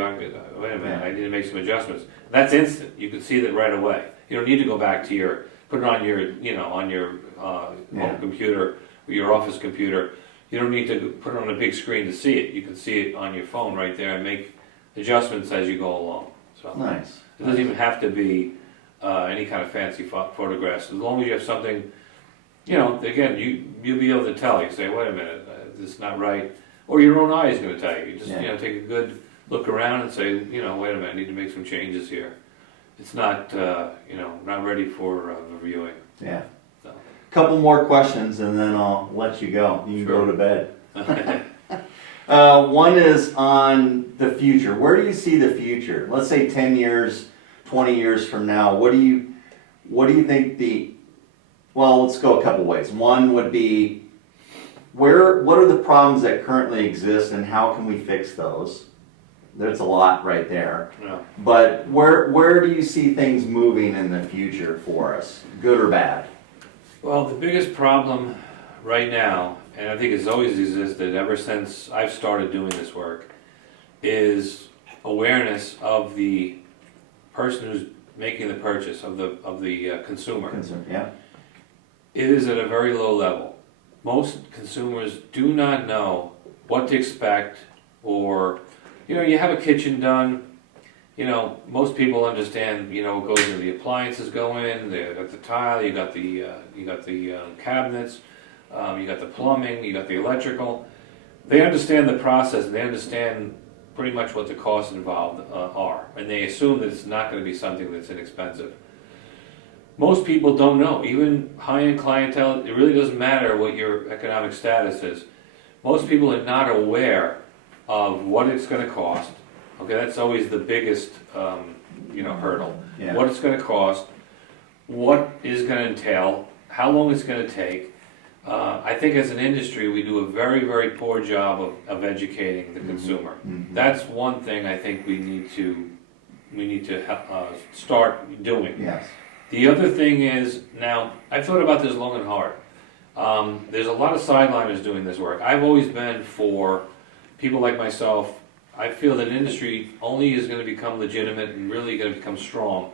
wait a minute, I need to make some adjustments. That's instant. You can see that right away. You don't need to go back to put it on your home computer or your office computer. You don't need to put it on a big screen to see it. You can see it on your phone right there and make adjustments as you go along. So nice. It doesn't even have to be any kind of fancy photographs. As long as you have something, again, you'll be able to tell. You say, wait a minute, this is not right. Or your own eye is going to tell you. You just take a good look around and say, wait a minute, I need to make some changes here. It's not, not ready for reviewing. Yeah. Couple more questions and then I'll let you go. You can go to bed. One is on the future. Where do you see the future? Let's say 10 years, 20 years from now. What do you think well, let's go a couple ways. One would be, what are the problems that currently exist and how can we fix those? There's a lot right there. Yeah. But where do you see things moving in the future for us, good or bad? Well, the biggest problem right now, and I think it's always existed ever since I've started doing this work, is awareness of the person who's making the purchase, of the consumer. Yeah. It is at a very low level. Most consumers do not know what to expect, or you have a kitchen done. Most people understand, what goes into the appliances go in, you got the tile, you got the cabinets, you got the plumbing, you got the electrical. They understand the process and they understand pretty much what the costs involved are. And they assume that it's not going to be something that's inexpensive. Most people don't know. Even high-end clientele, it really doesn't matter what your economic status is. Most people are not aware of what it's going to cost. Okay, that's always the biggest, hurdle. Yeah. What it's going to cost, what is going to entail, how long it's going to take, I think as an industry, we do a very, very poor job of educating the consumer. Mhm. That's one thing I think we need to start doing. Yes. The other thing is, now, I've thought about this long and hard. There's a lot of sideliners doing this work. I've always been for people like myself. I feel that industry only is going to become legitimate and really going to become strong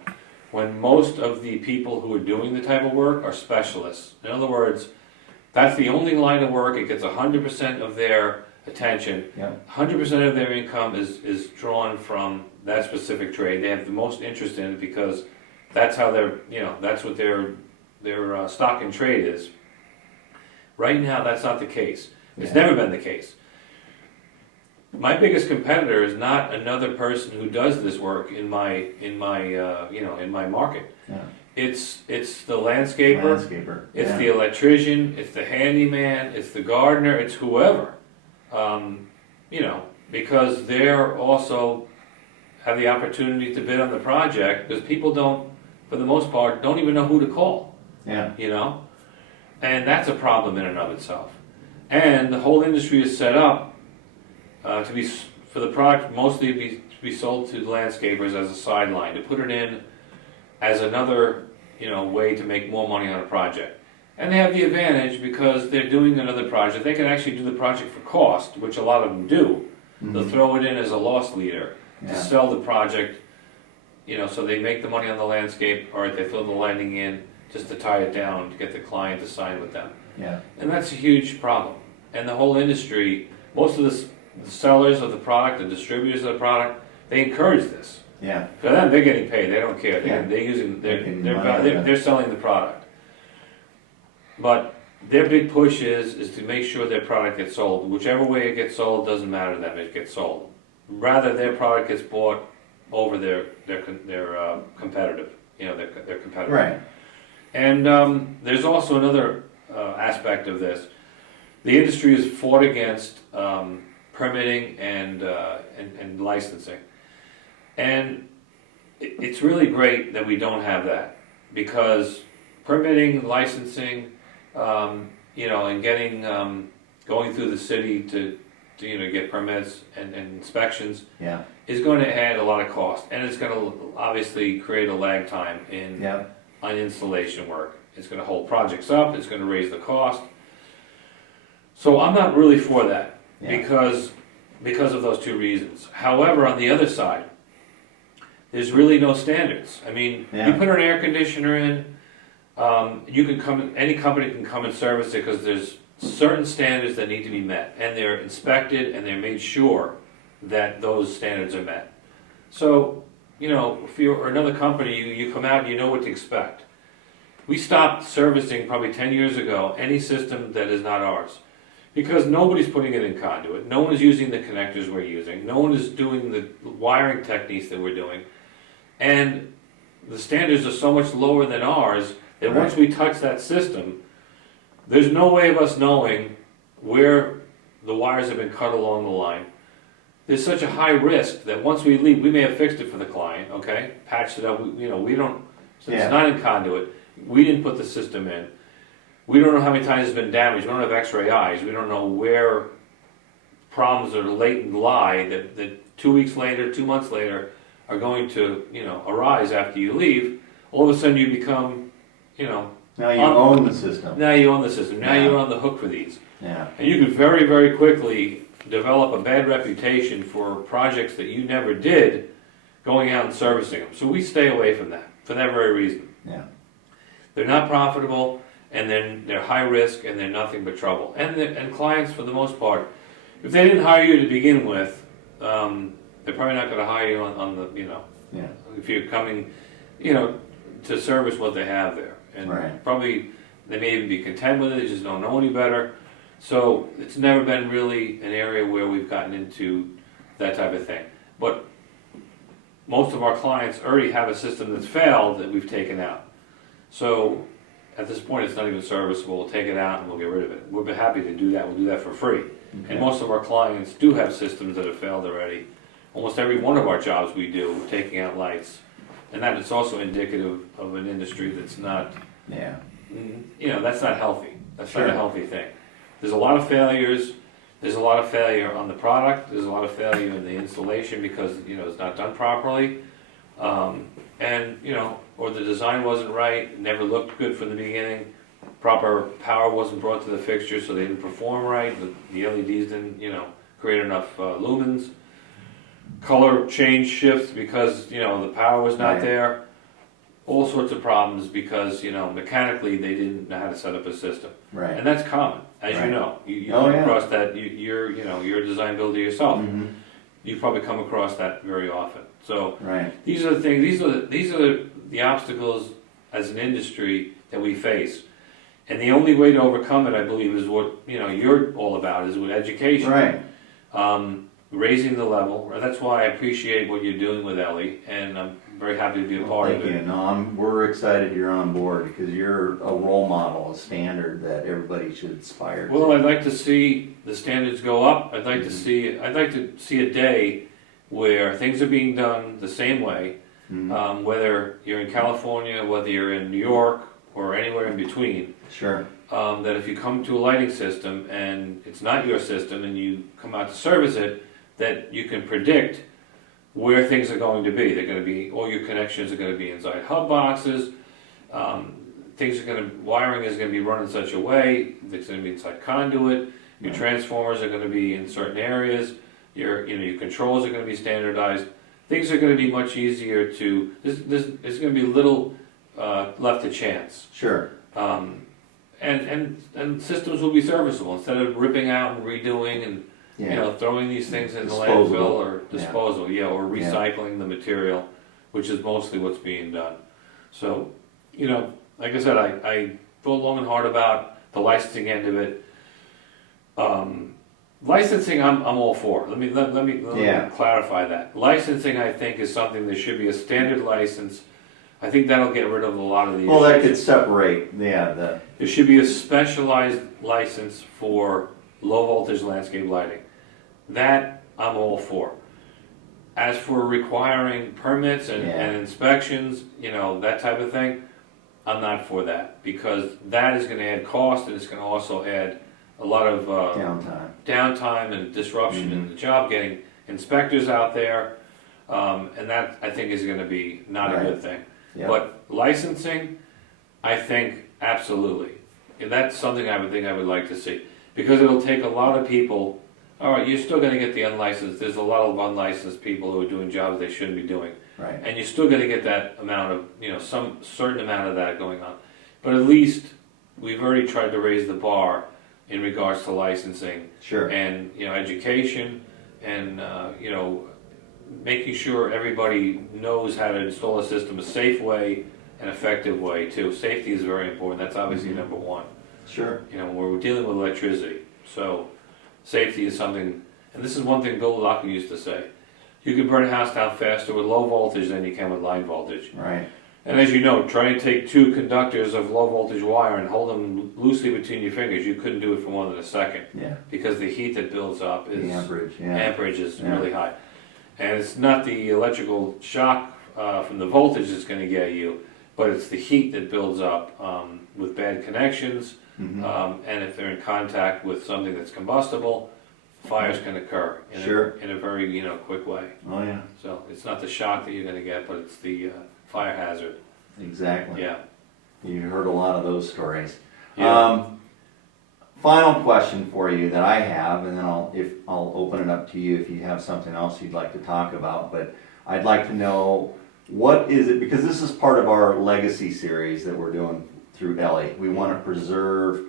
when most of the people who are doing the type of work are specialists. In other words, that's the only line of work. It gets 100% of their attention. Yep. 100% of their income is drawn from that specific trade. They have the most interest in it because that's how that's what their stock in trade is. Right now, that's not the case. It's Yeah. never been the case. My biggest competitor is not another person who does this work in my market. Yeah. It's the landscaper. It's Yeah. the electrician, it's the handyman, it's the gardener, it's whoever. Because they're also have the opportunity to bid on the project, because people don't, for the most part, don't even know who to call, Yeah. And that's a problem in and of itself. And the whole industry is set up for the product mostly to be sold to the landscapers as a sideline, to put it in as another way to make more money on a project. And they have the advantage because they're doing another project. They can actually do the project for cost, which a lot of them do. They'll Mhm. throw it in as a loss leader to Yeah. sell the project, so they make the money on the landscape, or they throw the lighting in just to tie it down to get the client to sign with them. Yeah. And that's a huge problem. And the whole industry, most of the sellers of the product, the distributors of the product, they encourage this. Yeah. For them, they're getting paid. They don't care. Yeah. They're selling the product. But their big push is to make sure their product gets sold. Whichever way it gets sold doesn't matter to them. It gets sold. Rather, their product gets bought over their competitive. Their competitor. Right. And there's also another aspect of this. The industry has fought against permitting and licensing. And it's really great that we don't have that, because permitting, licensing, and getting, going through the city to get permits and inspections Yeah. is going to add a lot of cost. And it's going to obviously create a lag time Yeah. on installation work. It's going to hold projects up, it's going to raise the cost. So I'm not really for that, Yeah. because of those two reasons. However, on the other side, there's really no standards. I mean, Yeah. you put an air conditioner in, any company can come and service it, because there's certain standards that need to be met, and they're inspected and they're made sure that those standards are met. So, if you're another company, you come out, you know what to expect. We stopped servicing probably 10 years ago any system that is not ours, because nobody's putting it in conduit. No one is using the connectors we're using. No one is doing the wiring techniques that we're doing. And the standards are so much lower than ours that once we touch that system, there's no way of us knowing where the wires have been cut along the line. There's such a high risk that once we leave, we may have fixed it for the client, okay? Patched it up, we don't, so Yeah. it's not in conduit. We didn't put the system in. We don't know how many times it's been damaged. We don't have x-ray eyes. We don't know where problems are latent lie that 2 weeks later, 2 months later, are going to, arise after you leave. All of a sudden you become, Now you own the system. now you own the system. Now Yeah. you're on the hook for these. Yeah. And you could very, very quickly develop a bad reputation for projects that you never did, going out and servicing them. So we stay away from that, for that very reason. Yeah. They're not profitable, and then they're high risk, and they're nothing but trouble. And clients, for the most part, if they didn't hire you to begin with, they're probably not going to hire you on the, Yeah. if you're coming, to service what they have there. And Right. probably they may even be content with it, they just don't know any better. So it's never been really an area where we've gotten into that type of thing. But most of our clients already have a system that's failed that we've taken out. So at this point, it's not even serviceable. We'll take it out and we'll get rid of it. We'll be happy to do that. We'll do that for free. Okay. And most of our clients do have systems that have failed already. Almost every one of our jobs we do, we're taking out lights. And that is also indicative of an industry that's not, Yeah. that's not healthy. That's Sure. not a healthy thing. There's a lot of failures. There's a lot of failure on the product. There's a lot of failure in the installation because, it's not done properly. And, or the design wasn't right, it never looked good from the beginning. Proper power wasn't brought to the fixture, so they didn't perform right. The LEDs didn't, create enough lumens. Color change shifts because, the power was not Right. there. All sorts of problems because, mechanically they didn't know how to set up a system. Right. And that's common, as Right. you know. You Oh, come yeah. across that, you're a design builder yourself. Mhm. You probably come across that very often. So Right. these are the things, these are the obstacles as an industry that we face. And the only way to overcome it, I believe, is what, you're all about, is with education. Right. Raising the level. That's why I appreciate what you're doing with ELLI, and I'm very happy to be a part Thank of you. it. No, we're excited you're on board because you're a role model, a standard that everybody should aspire to. Well, I'd like to see the standards go up. I'd like to see a day where things are being done the same way, Mhm. whether you're in California, whether you're in New York, or anywhere in between. Sure. That if you come to a lighting system and it's not your system and you come out to service it, that you can predict where things are going to be. They're going to be, all your connections are going to be inside hub boxes. Wiring is going to be run in such a way, it's going to be inside conduit. Your transformers are going to be in certain areas. Your controls are going to be standardized. Things are going to be much easier to, there's going to be little left to chance. Sure. And systems will be serviceable instead of ripping out and redoing and Yeah. Throwing these things in the Disposable. landfill or Yeah. disposal, or recycling the material, which is mostly what's being done. So, like I said, I thought long and hard about the licensing end of it. Licensing, I'm all for. Let me clarify that. Licensing, I think, is something that should be a standard license. I think that'll get rid of a lot of the Well, that issues. could separate, the, There should be a specialized license for low voltage landscape lighting. That I'm all for. As for requiring permits and inspections, that type of thing, I'm not for that because that is going to add cost and it's going to also add a lot of downtime and disruption in the job, getting inspectors out there, and that I think is going to be not a good thing. Yep. But licensing, I think absolutely. And that's something I would like to see because it'll take a lot of people. All right, you're still going to get the unlicensed. There's a lot of unlicensed people who are doing jobs they shouldn't be doing. Right. And you're still going to get that amount of, some certain amount of that going on. But at least we've already tried to raise the bar in regards to licensing. Sure. And, education and, making sure everybody knows how to install a system a safe way, an effective way too. Safety is very important. That's obviously number one. Sure. We're dealing with electricity. So safety is something, and this is one thing Bill Locker used to say. You can burn a house down faster with low voltage than you can with line voltage. Right. And as you know, try and take two conductors of low voltage wire and hold them loosely between your fingers. You couldn't do it for more than a second Yeah. because the heat that builds up is The amperage, amperage is Yeah. really high. And it's not the electrical shock from the voltage that's going to get you, but it's the heat that builds up with bad connections. And if they're in contact with something that's combustible, fires can occur in a very quick way. Oh, yeah. So it's not the shock that you're going to get, but it's the fire hazard. Exactly. Yeah. You heard a lot of those stories. Yeah. Final question for you that I have, and then I'll open it up to you if you have something else you'd like to talk about. But I'd like to know, what is it, because this is part of our legacy series that we're doing through ELLI. We want to preserve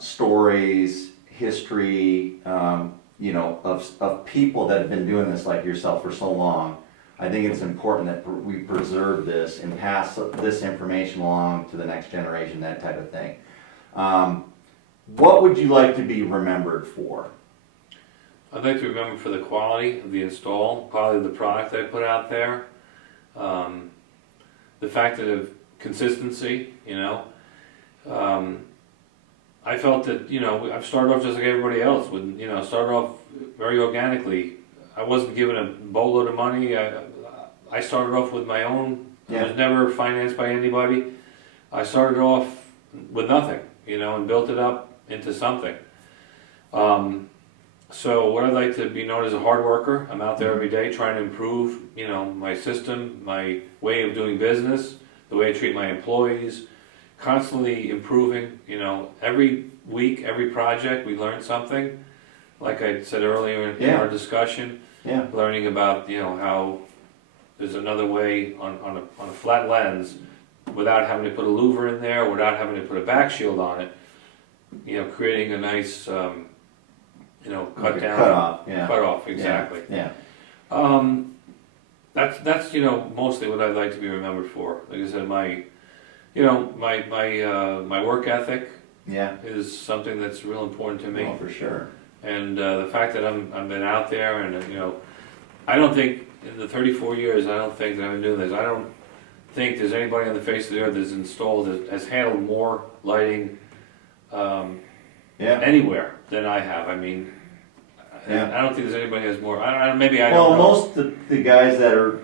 stories, history, of people that have been doing this like yourself for so long. I think it's important that we preserve this and pass this information along to the next generation, that type of thing. What would you like to be remembered for? I'd like to remember for the quality of the install, quality of the product I put out there, the fact that of consistency, I felt that, I've started off just like everybody else, with, started off very organically. I wasn't given a boatload of money. I started off with my own. I was never financed by anybody. I started off with nothing, and built it up into something. So what I'd like to be known as a hard worker. I'm out there every day trying to improve, my system, my way of doing business, the way I treat my employees, constantly improving. Every week, every project, we learn something. Like I said earlier in our discussion, learning about, how there's another way on a flat lens without having to put a louver in there, without having to put a back shield on it, creating a nice, cut down. Cut off, exactly. Yeah. That's mostly what I'd like to be remembered for. Like I said, my work ethic is something that's real important to me. Oh, for sure. And the fact that I've been out there, and I don't think in the 34 years I don't think that I've been doing this. I don't think there's anybody on the face of the earth that's installed has handled more lighting anywhere than I have. I mean, I don't think there's anybody who has more. Maybe I don't know. Well, most of the guys that are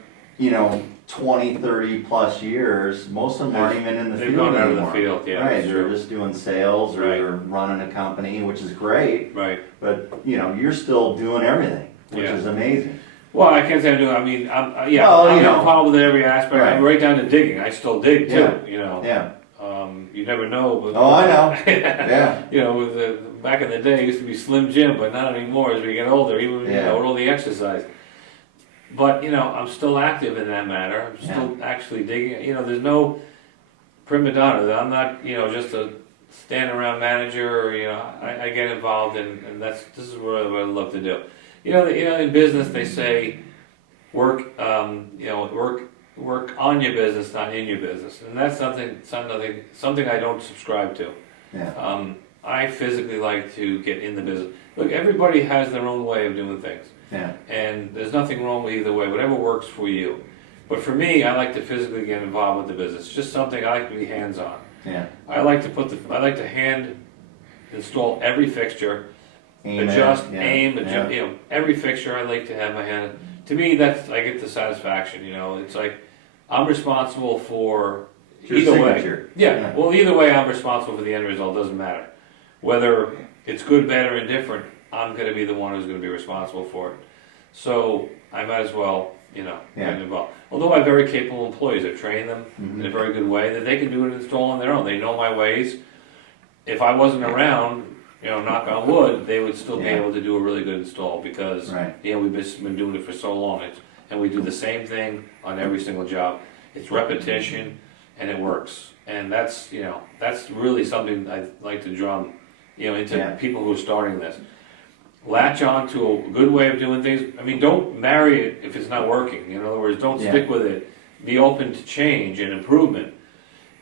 20, 30 plus years, most of them aren't even in the They've field gone out anymore. of the field, yeah. Right, they're just doing sales or Right. they're running a company, which is great. Right. But you're still doing everything, which is amazing. Well, I can't say I'm doing. I mean, I'm Well, I'm involved with every aspect. Right. I'm right down to digging. I still dig too. Yeah. You never know. But, Oh, I know. Yeah. With back in the day, it used to be Slim Jim, but not anymore. As we get older, even with all the exercise. But I'm still active in that matter. I'm still actually digging. There's no prima donna. I'm not just a stand around manager. Or, I get involved and this is what I love to do. In business they say work on your business, not in your business, and that's something I don't subscribe to. Yeah. I physically like to get in the business. Look, everybody has their own way of doing things. Yeah. And there's nothing wrong with either way, whatever works for you. But for me, I like to physically get involved with the business. It's just something I like to be hands-on. Yeah. I like to hand install every fixture, aim, every fixture. I like to have my hand. To me, I get the satisfaction. It's like I'm responsible for either signature. way. Yeah. Well, either way, I'm responsible for the end result. Doesn't matter whether it's good, bad, or indifferent. I'm going to be the one who's going to be responsible for it. So I might as well, get involved. Although I have very capable employees, I've trained them in a very good way that they can do it and install on their own. They know my ways. If I wasn't around, knock on wood, they would still be able to do a really good install because we've been doing it for so long. And we do the same thing on every single job. It's repetition and it works. And that's really something I'd like to drum, into people who are starting this. Latch on to a good way of doing things. I mean, don't marry it if it's not working. In other words, don't stick with it. Be open to change and improvement.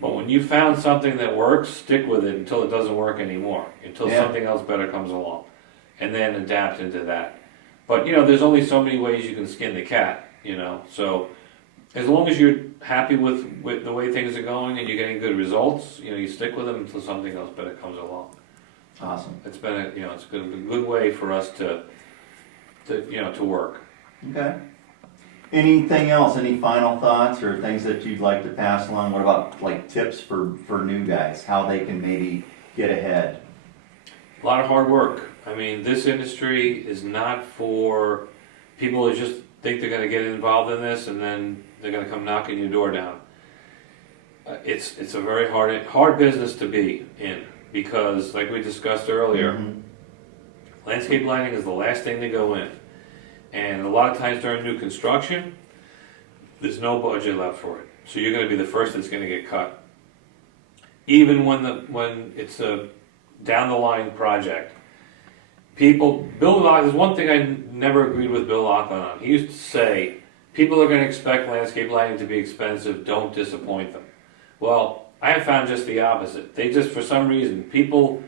But when you found something that works, stick with it until it doesn't work anymore, until something else better comes along, and then adapt into that. But there's only so many ways you can skin the cat. So as long as you're happy with the way things are going and you're getting good results, you stick with them until something else better comes along. Awesome. It's been a good way for us to work. Okay. Anything else? Any final thoughts or things that you'd like to pass along? What about like tips for new guys, how they can maybe get ahead? A lot of hard work. I mean, this industry is not for people who just think they're going to get involved in this and then they're going to come knocking your door down. It's a very hard business to be in because, like we discussed earlier, landscape lighting is the last thing to go in. And a lot of times during new construction, there's no budget left for it. So you're going to be the first that's going to get cut. Even when it's a down the line project. Bill Lock, there's one thing I never agreed with Bill Lock on. He used to say, people are going to expect landscape lighting to be expensive, don't disappoint them. Well, I have found just the opposite. They just, for some reason, people,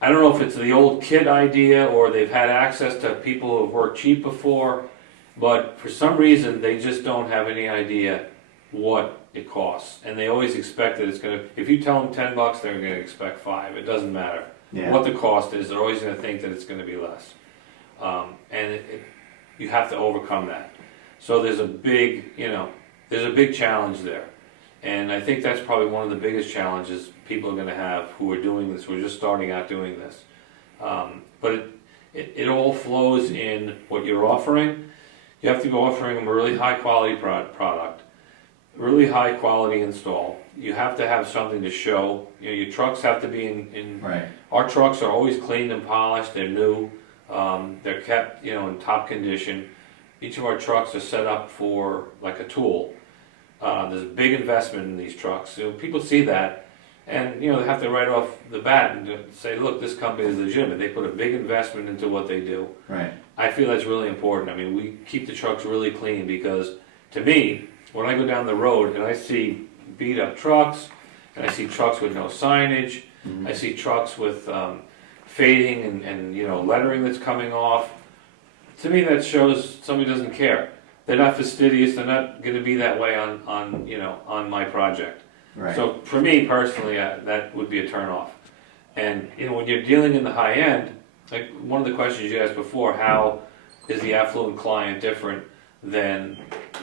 I don't know if it's the old kid idea or they've had access to people who have worked cheap before, but for some reason they just don't have any idea what it costs. And they always expect that it's going to, if you tell them $10, they're going to expect $5. It doesn't matter what the cost is. They're always going to think that it's going to be less. And you have to overcome that. So there's a big challenge there. And I think that's probably one of the biggest challenges people are gonna have who are doing this, who are just starting out doing this. But it all flows in what you're offering. You have to be offering them a really high quality product, really high quality install. You have to have something to show. You know, your trucks have to be in. Right. Our trucks are always cleaned and polished. They're new. They're kept, in top condition. Each of our trucks are set up for like a tool. There's a big investment in these trucks. People see that, and they have to right off the bat and say, "Look, this company is legitimate. They put a big investment into what they do." Right. I feel that's really important. I mean, we keep the trucks really clean because, to me, when I go down the road and I see beat up trucks, and I see trucks with no signage, Mhm. I see trucks with fading and lettering that's coming off. To me, that shows somebody doesn't care. They're not fastidious. They're not going to be that way on my project. Right. So for me personally, that would be a turn off. And when you're dealing in the high end, like one of the questions you asked before, how is the affluent client different than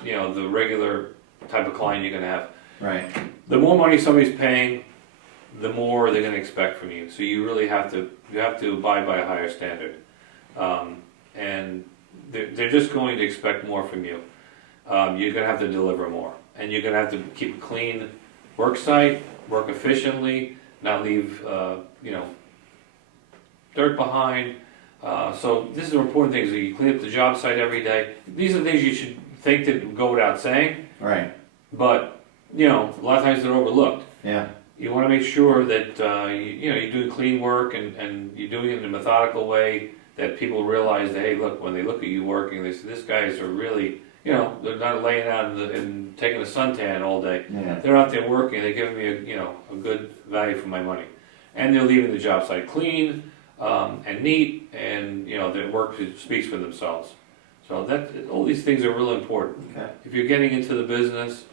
the regular type of client you're going to have? Right. The more money somebody's paying, the more they're going to expect from you. So you really have to abide by a higher standard, and they're just going to expect more from you. You're going to have to deliver more, and you're going to have to keep a clean work site, work efficiently, not leave dirt behind. So this is an important thing. So you clean up the job site every day. These are things you should think that go without saying. Right. But a lot of times they're overlooked. Yeah. You want to make sure that you're doing clean work and you're doing it in a methodical way that people realize that, hey, look, when they look at you working, they say, this guys are really, they're not laying out and taking a suntan all day. Yeah. They're out there working. They're giving me a good value for my money, and they're leaving the job site clean and neat, and their work speaks for themselves. So all these things are really important. Okay. If you're getting into the business,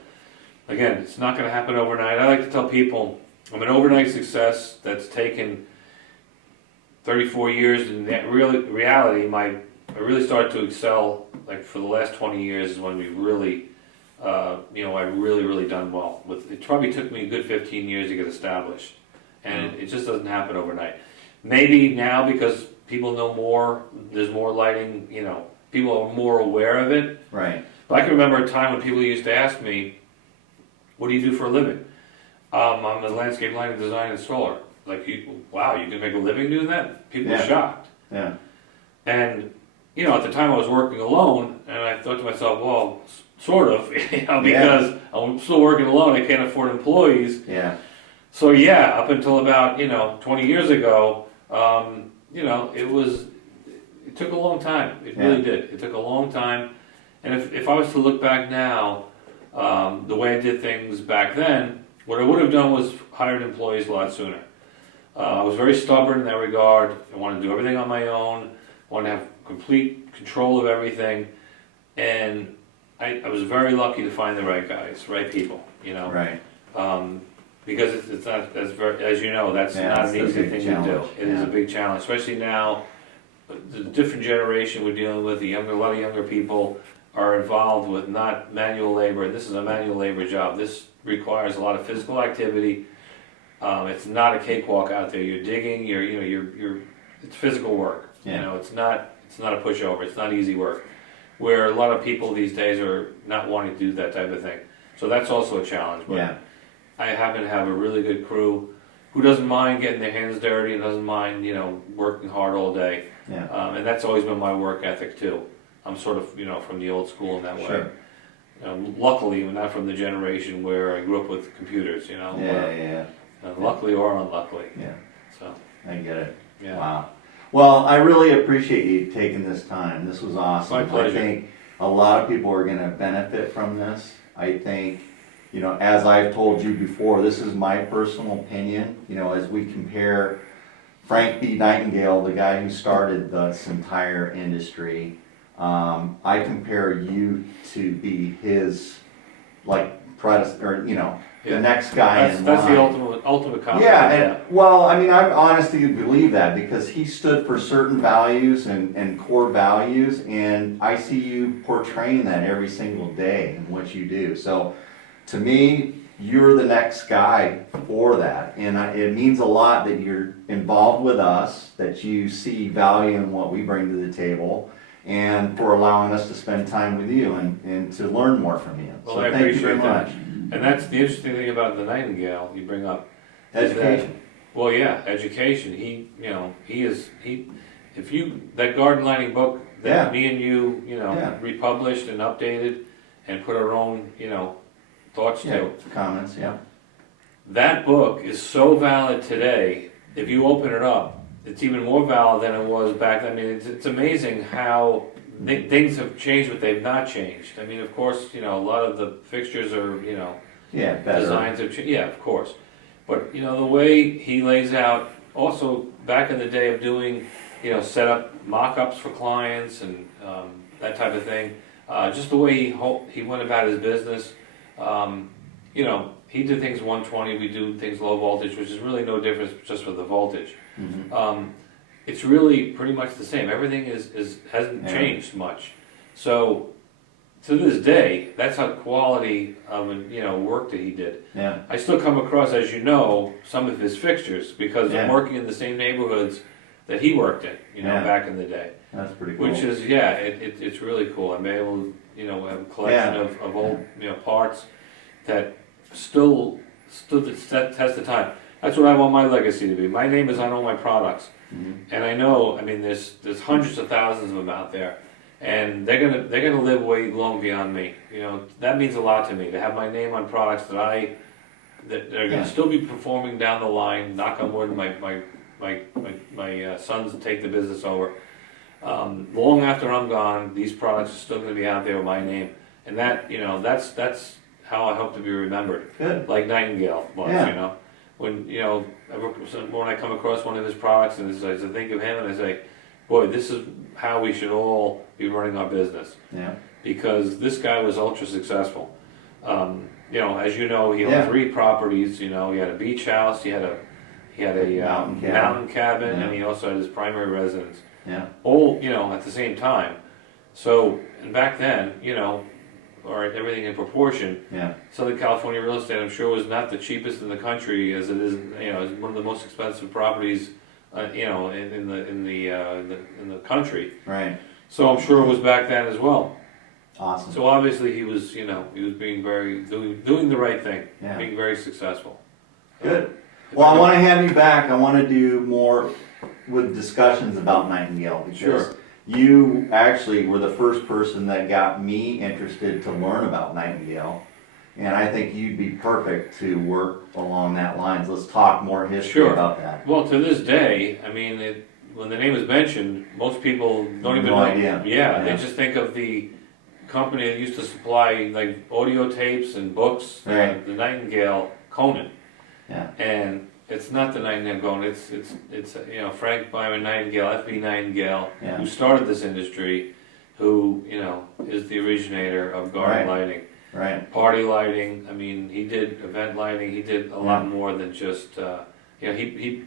again, it's not going to happen overnight. I like to tell people I'm an overnight success that's taken 34 years. In reality, I really started to excel like for the last 20 years is when we really, I've really done well. It probably took me a good 15 years to get established, and it just doesn't happen overnight. Maybe now because people know more, there's more lighting, people are more aware of it. Right. But I can remember a time when people used to ask me, what do you do for a living? I'm a landscape lighting design installer. Like, wow, you can make a living doing that? People were shocked. Yeah. And, at the time I was working alone, and I thought to myself, well, sort of, because I'm still working alone, I can't afford employees. Yeah. So yeah, up until about, 20 years ago, it took a long time. It really did. It took a long time. And if I was to look back now, the way I did things back then, what I would have done was hired employees a lot sooner. I was very stubborn in that regard. I wanted to do everything on my own. I wanted to have complete control of everything. And I was very lucky to find the right guys, right people, Right. Because it's not, as you know, that's not an easy thing to do. It is a big challenge, especially now, the different generation we're dealing with, a lot of younger people are involved with not manual labor, and this is a manual labor job. This requires a lot of physical activity. It's not a cakewalk out there. You're digging. It's physical work. Yeah. It's not a pushover. It's not easy work. Where a lot of people these days are not wanting to do that type of thing. So that's also a challenge. But I happen to have a really good crew who doesn't mind getting their hands dirty and doesn't mind working hard all day. Yeah. And that's always been my work ethic too. I'm sort of from the old school in that way. Sure. Luckily, we're not from the generation where I grew up with computers. Yeah. Luckily or unluckily. Yeah. So I get it. yeah. Wow. Well, I really appreciate you taking this time. This was awesome. My pleasure. I think a lot of people are going to benefit from this. I think, as I've told you before, this is my personal opinion. As we compare Frank B. Nightingale, the guy who started this entire industry, I compare you to be his, predecessor, the next guy in line. That's the ultimate compliment. Yeah, and well, I honestly believe that because he stood for certain values and core values, and I see you portraying that every single day in what you do. So, to me, you're the next guy for that. And it means a lot that you're involved with us, that you see value in what we bring to the table, and for allowing us to spend time with you and to learn more from you. Well, So I thank you very appreciate that. much. And that's the interesting thing about the Nightingale you bring up. is that- Education. Well, yeah, education. That garden lighting book that Yeah. me and you, Yeah. republished and updated and put our own, thoughts Yeah, to. comments, yeah. That book is so valid today. If you open it up, it's even more valid than it was back then. I mean, it's amazing how things have changed, but they've not changed. I mean, of course, a lot of the fixtures are, Yeah, better. designs have changed. Yeah, of course. But, the way he lays out, also back in the day of doing, set up mock-ups for clients and that type of thing, just the way he went about his business, he did things 120, we do things low voltage, which is really no difference just for the voltage. Mhm. It's really pretty much the same. Everything hasn't Yeah. changed much. So to this day, that's how quality of work that he did. Yeah, I still come across, as you know, some of his fixtures because I'm Yeah. working in the same neighborhoods that he worked in, Yeah. back in the day. that's pretty cool. Which is, it's really cool. I'm able to, have a collection Yeah. of old, parts that still stood the test of time. That's what I want my legacy to be. My name is on all my products. Mhm. And I know, there's hundreds of thousands of them out there. And they're gonna live way long beyond me. That means a lot to me to have my name on products that are Yeah. gonna still be performing down the line. Knock on wood, my sons take the business over. Long after I'm gone, these products are still gonna be out there with my name, and that's how I hope to be remembered. Good. Like Nightingale was, Yeah. When I come across one of his products and I think of him and I say, boy, this is how we should all be running our business. Yeah. Because this guy was ultra successful. As you know, he owned Yeah. 3 properties. He had a beach house, he had a mountain cabin, Yeah. and he also had his primary residence. Yeah. All at the same time. So, and back then, or everything in proportion. Yeah. Southern California real estate, I'm sure, was not the cheapest in the country, as it is, is one of the most expensive properties, in the country. Right. So I'm sure it was back then as well. Awesome. So obviously he was being doing the right thing, Yeah. being very successful. Good. Well, I want to have you back. I want to do more with discussions about Nightingale because Sure. you actually were the first person that got me interested to learn about Nightingale. And I think you'd be perfect to work along that lines. Let's talk more history Sure. about that. Well, to this day, when the name is mentioned, most people don't even No know. idea. Yeah, they Yeah. just think of the company that used to supply like audio tapes and books, Right. the Nightingale Conan. Yeah. And it's not the Nightingale Conan. It's Frank Byron Nightingale, FB Nightingale, Yeah. who started this industry, who is the originator of garden Right. lighting. Right. Party lighting. He did event lighting. He did a lot Yeah. more than just. He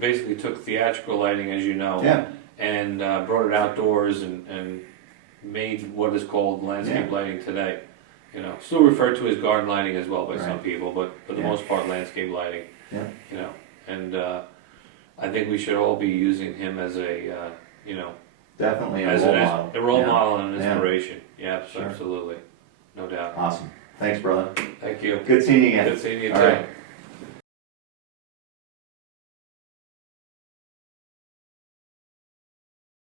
basically took theatrical lighting, as you know, Yeah. and brought it outdoors and made what is called landscape Yeah. lighting today. Still referred to as garden lighting as well by some Right. people, but for the Yeah. most part, landscape lighting. Yeah. And I think we should all be using him as a Definitely a as role an, model. a role Yeah. model and an Yeah. inspiration. Yeah, Sure. absolutely, no doubt. Awesome. Thanks, brother. Thank you. Good seeing you again. Good seeing you All too. right.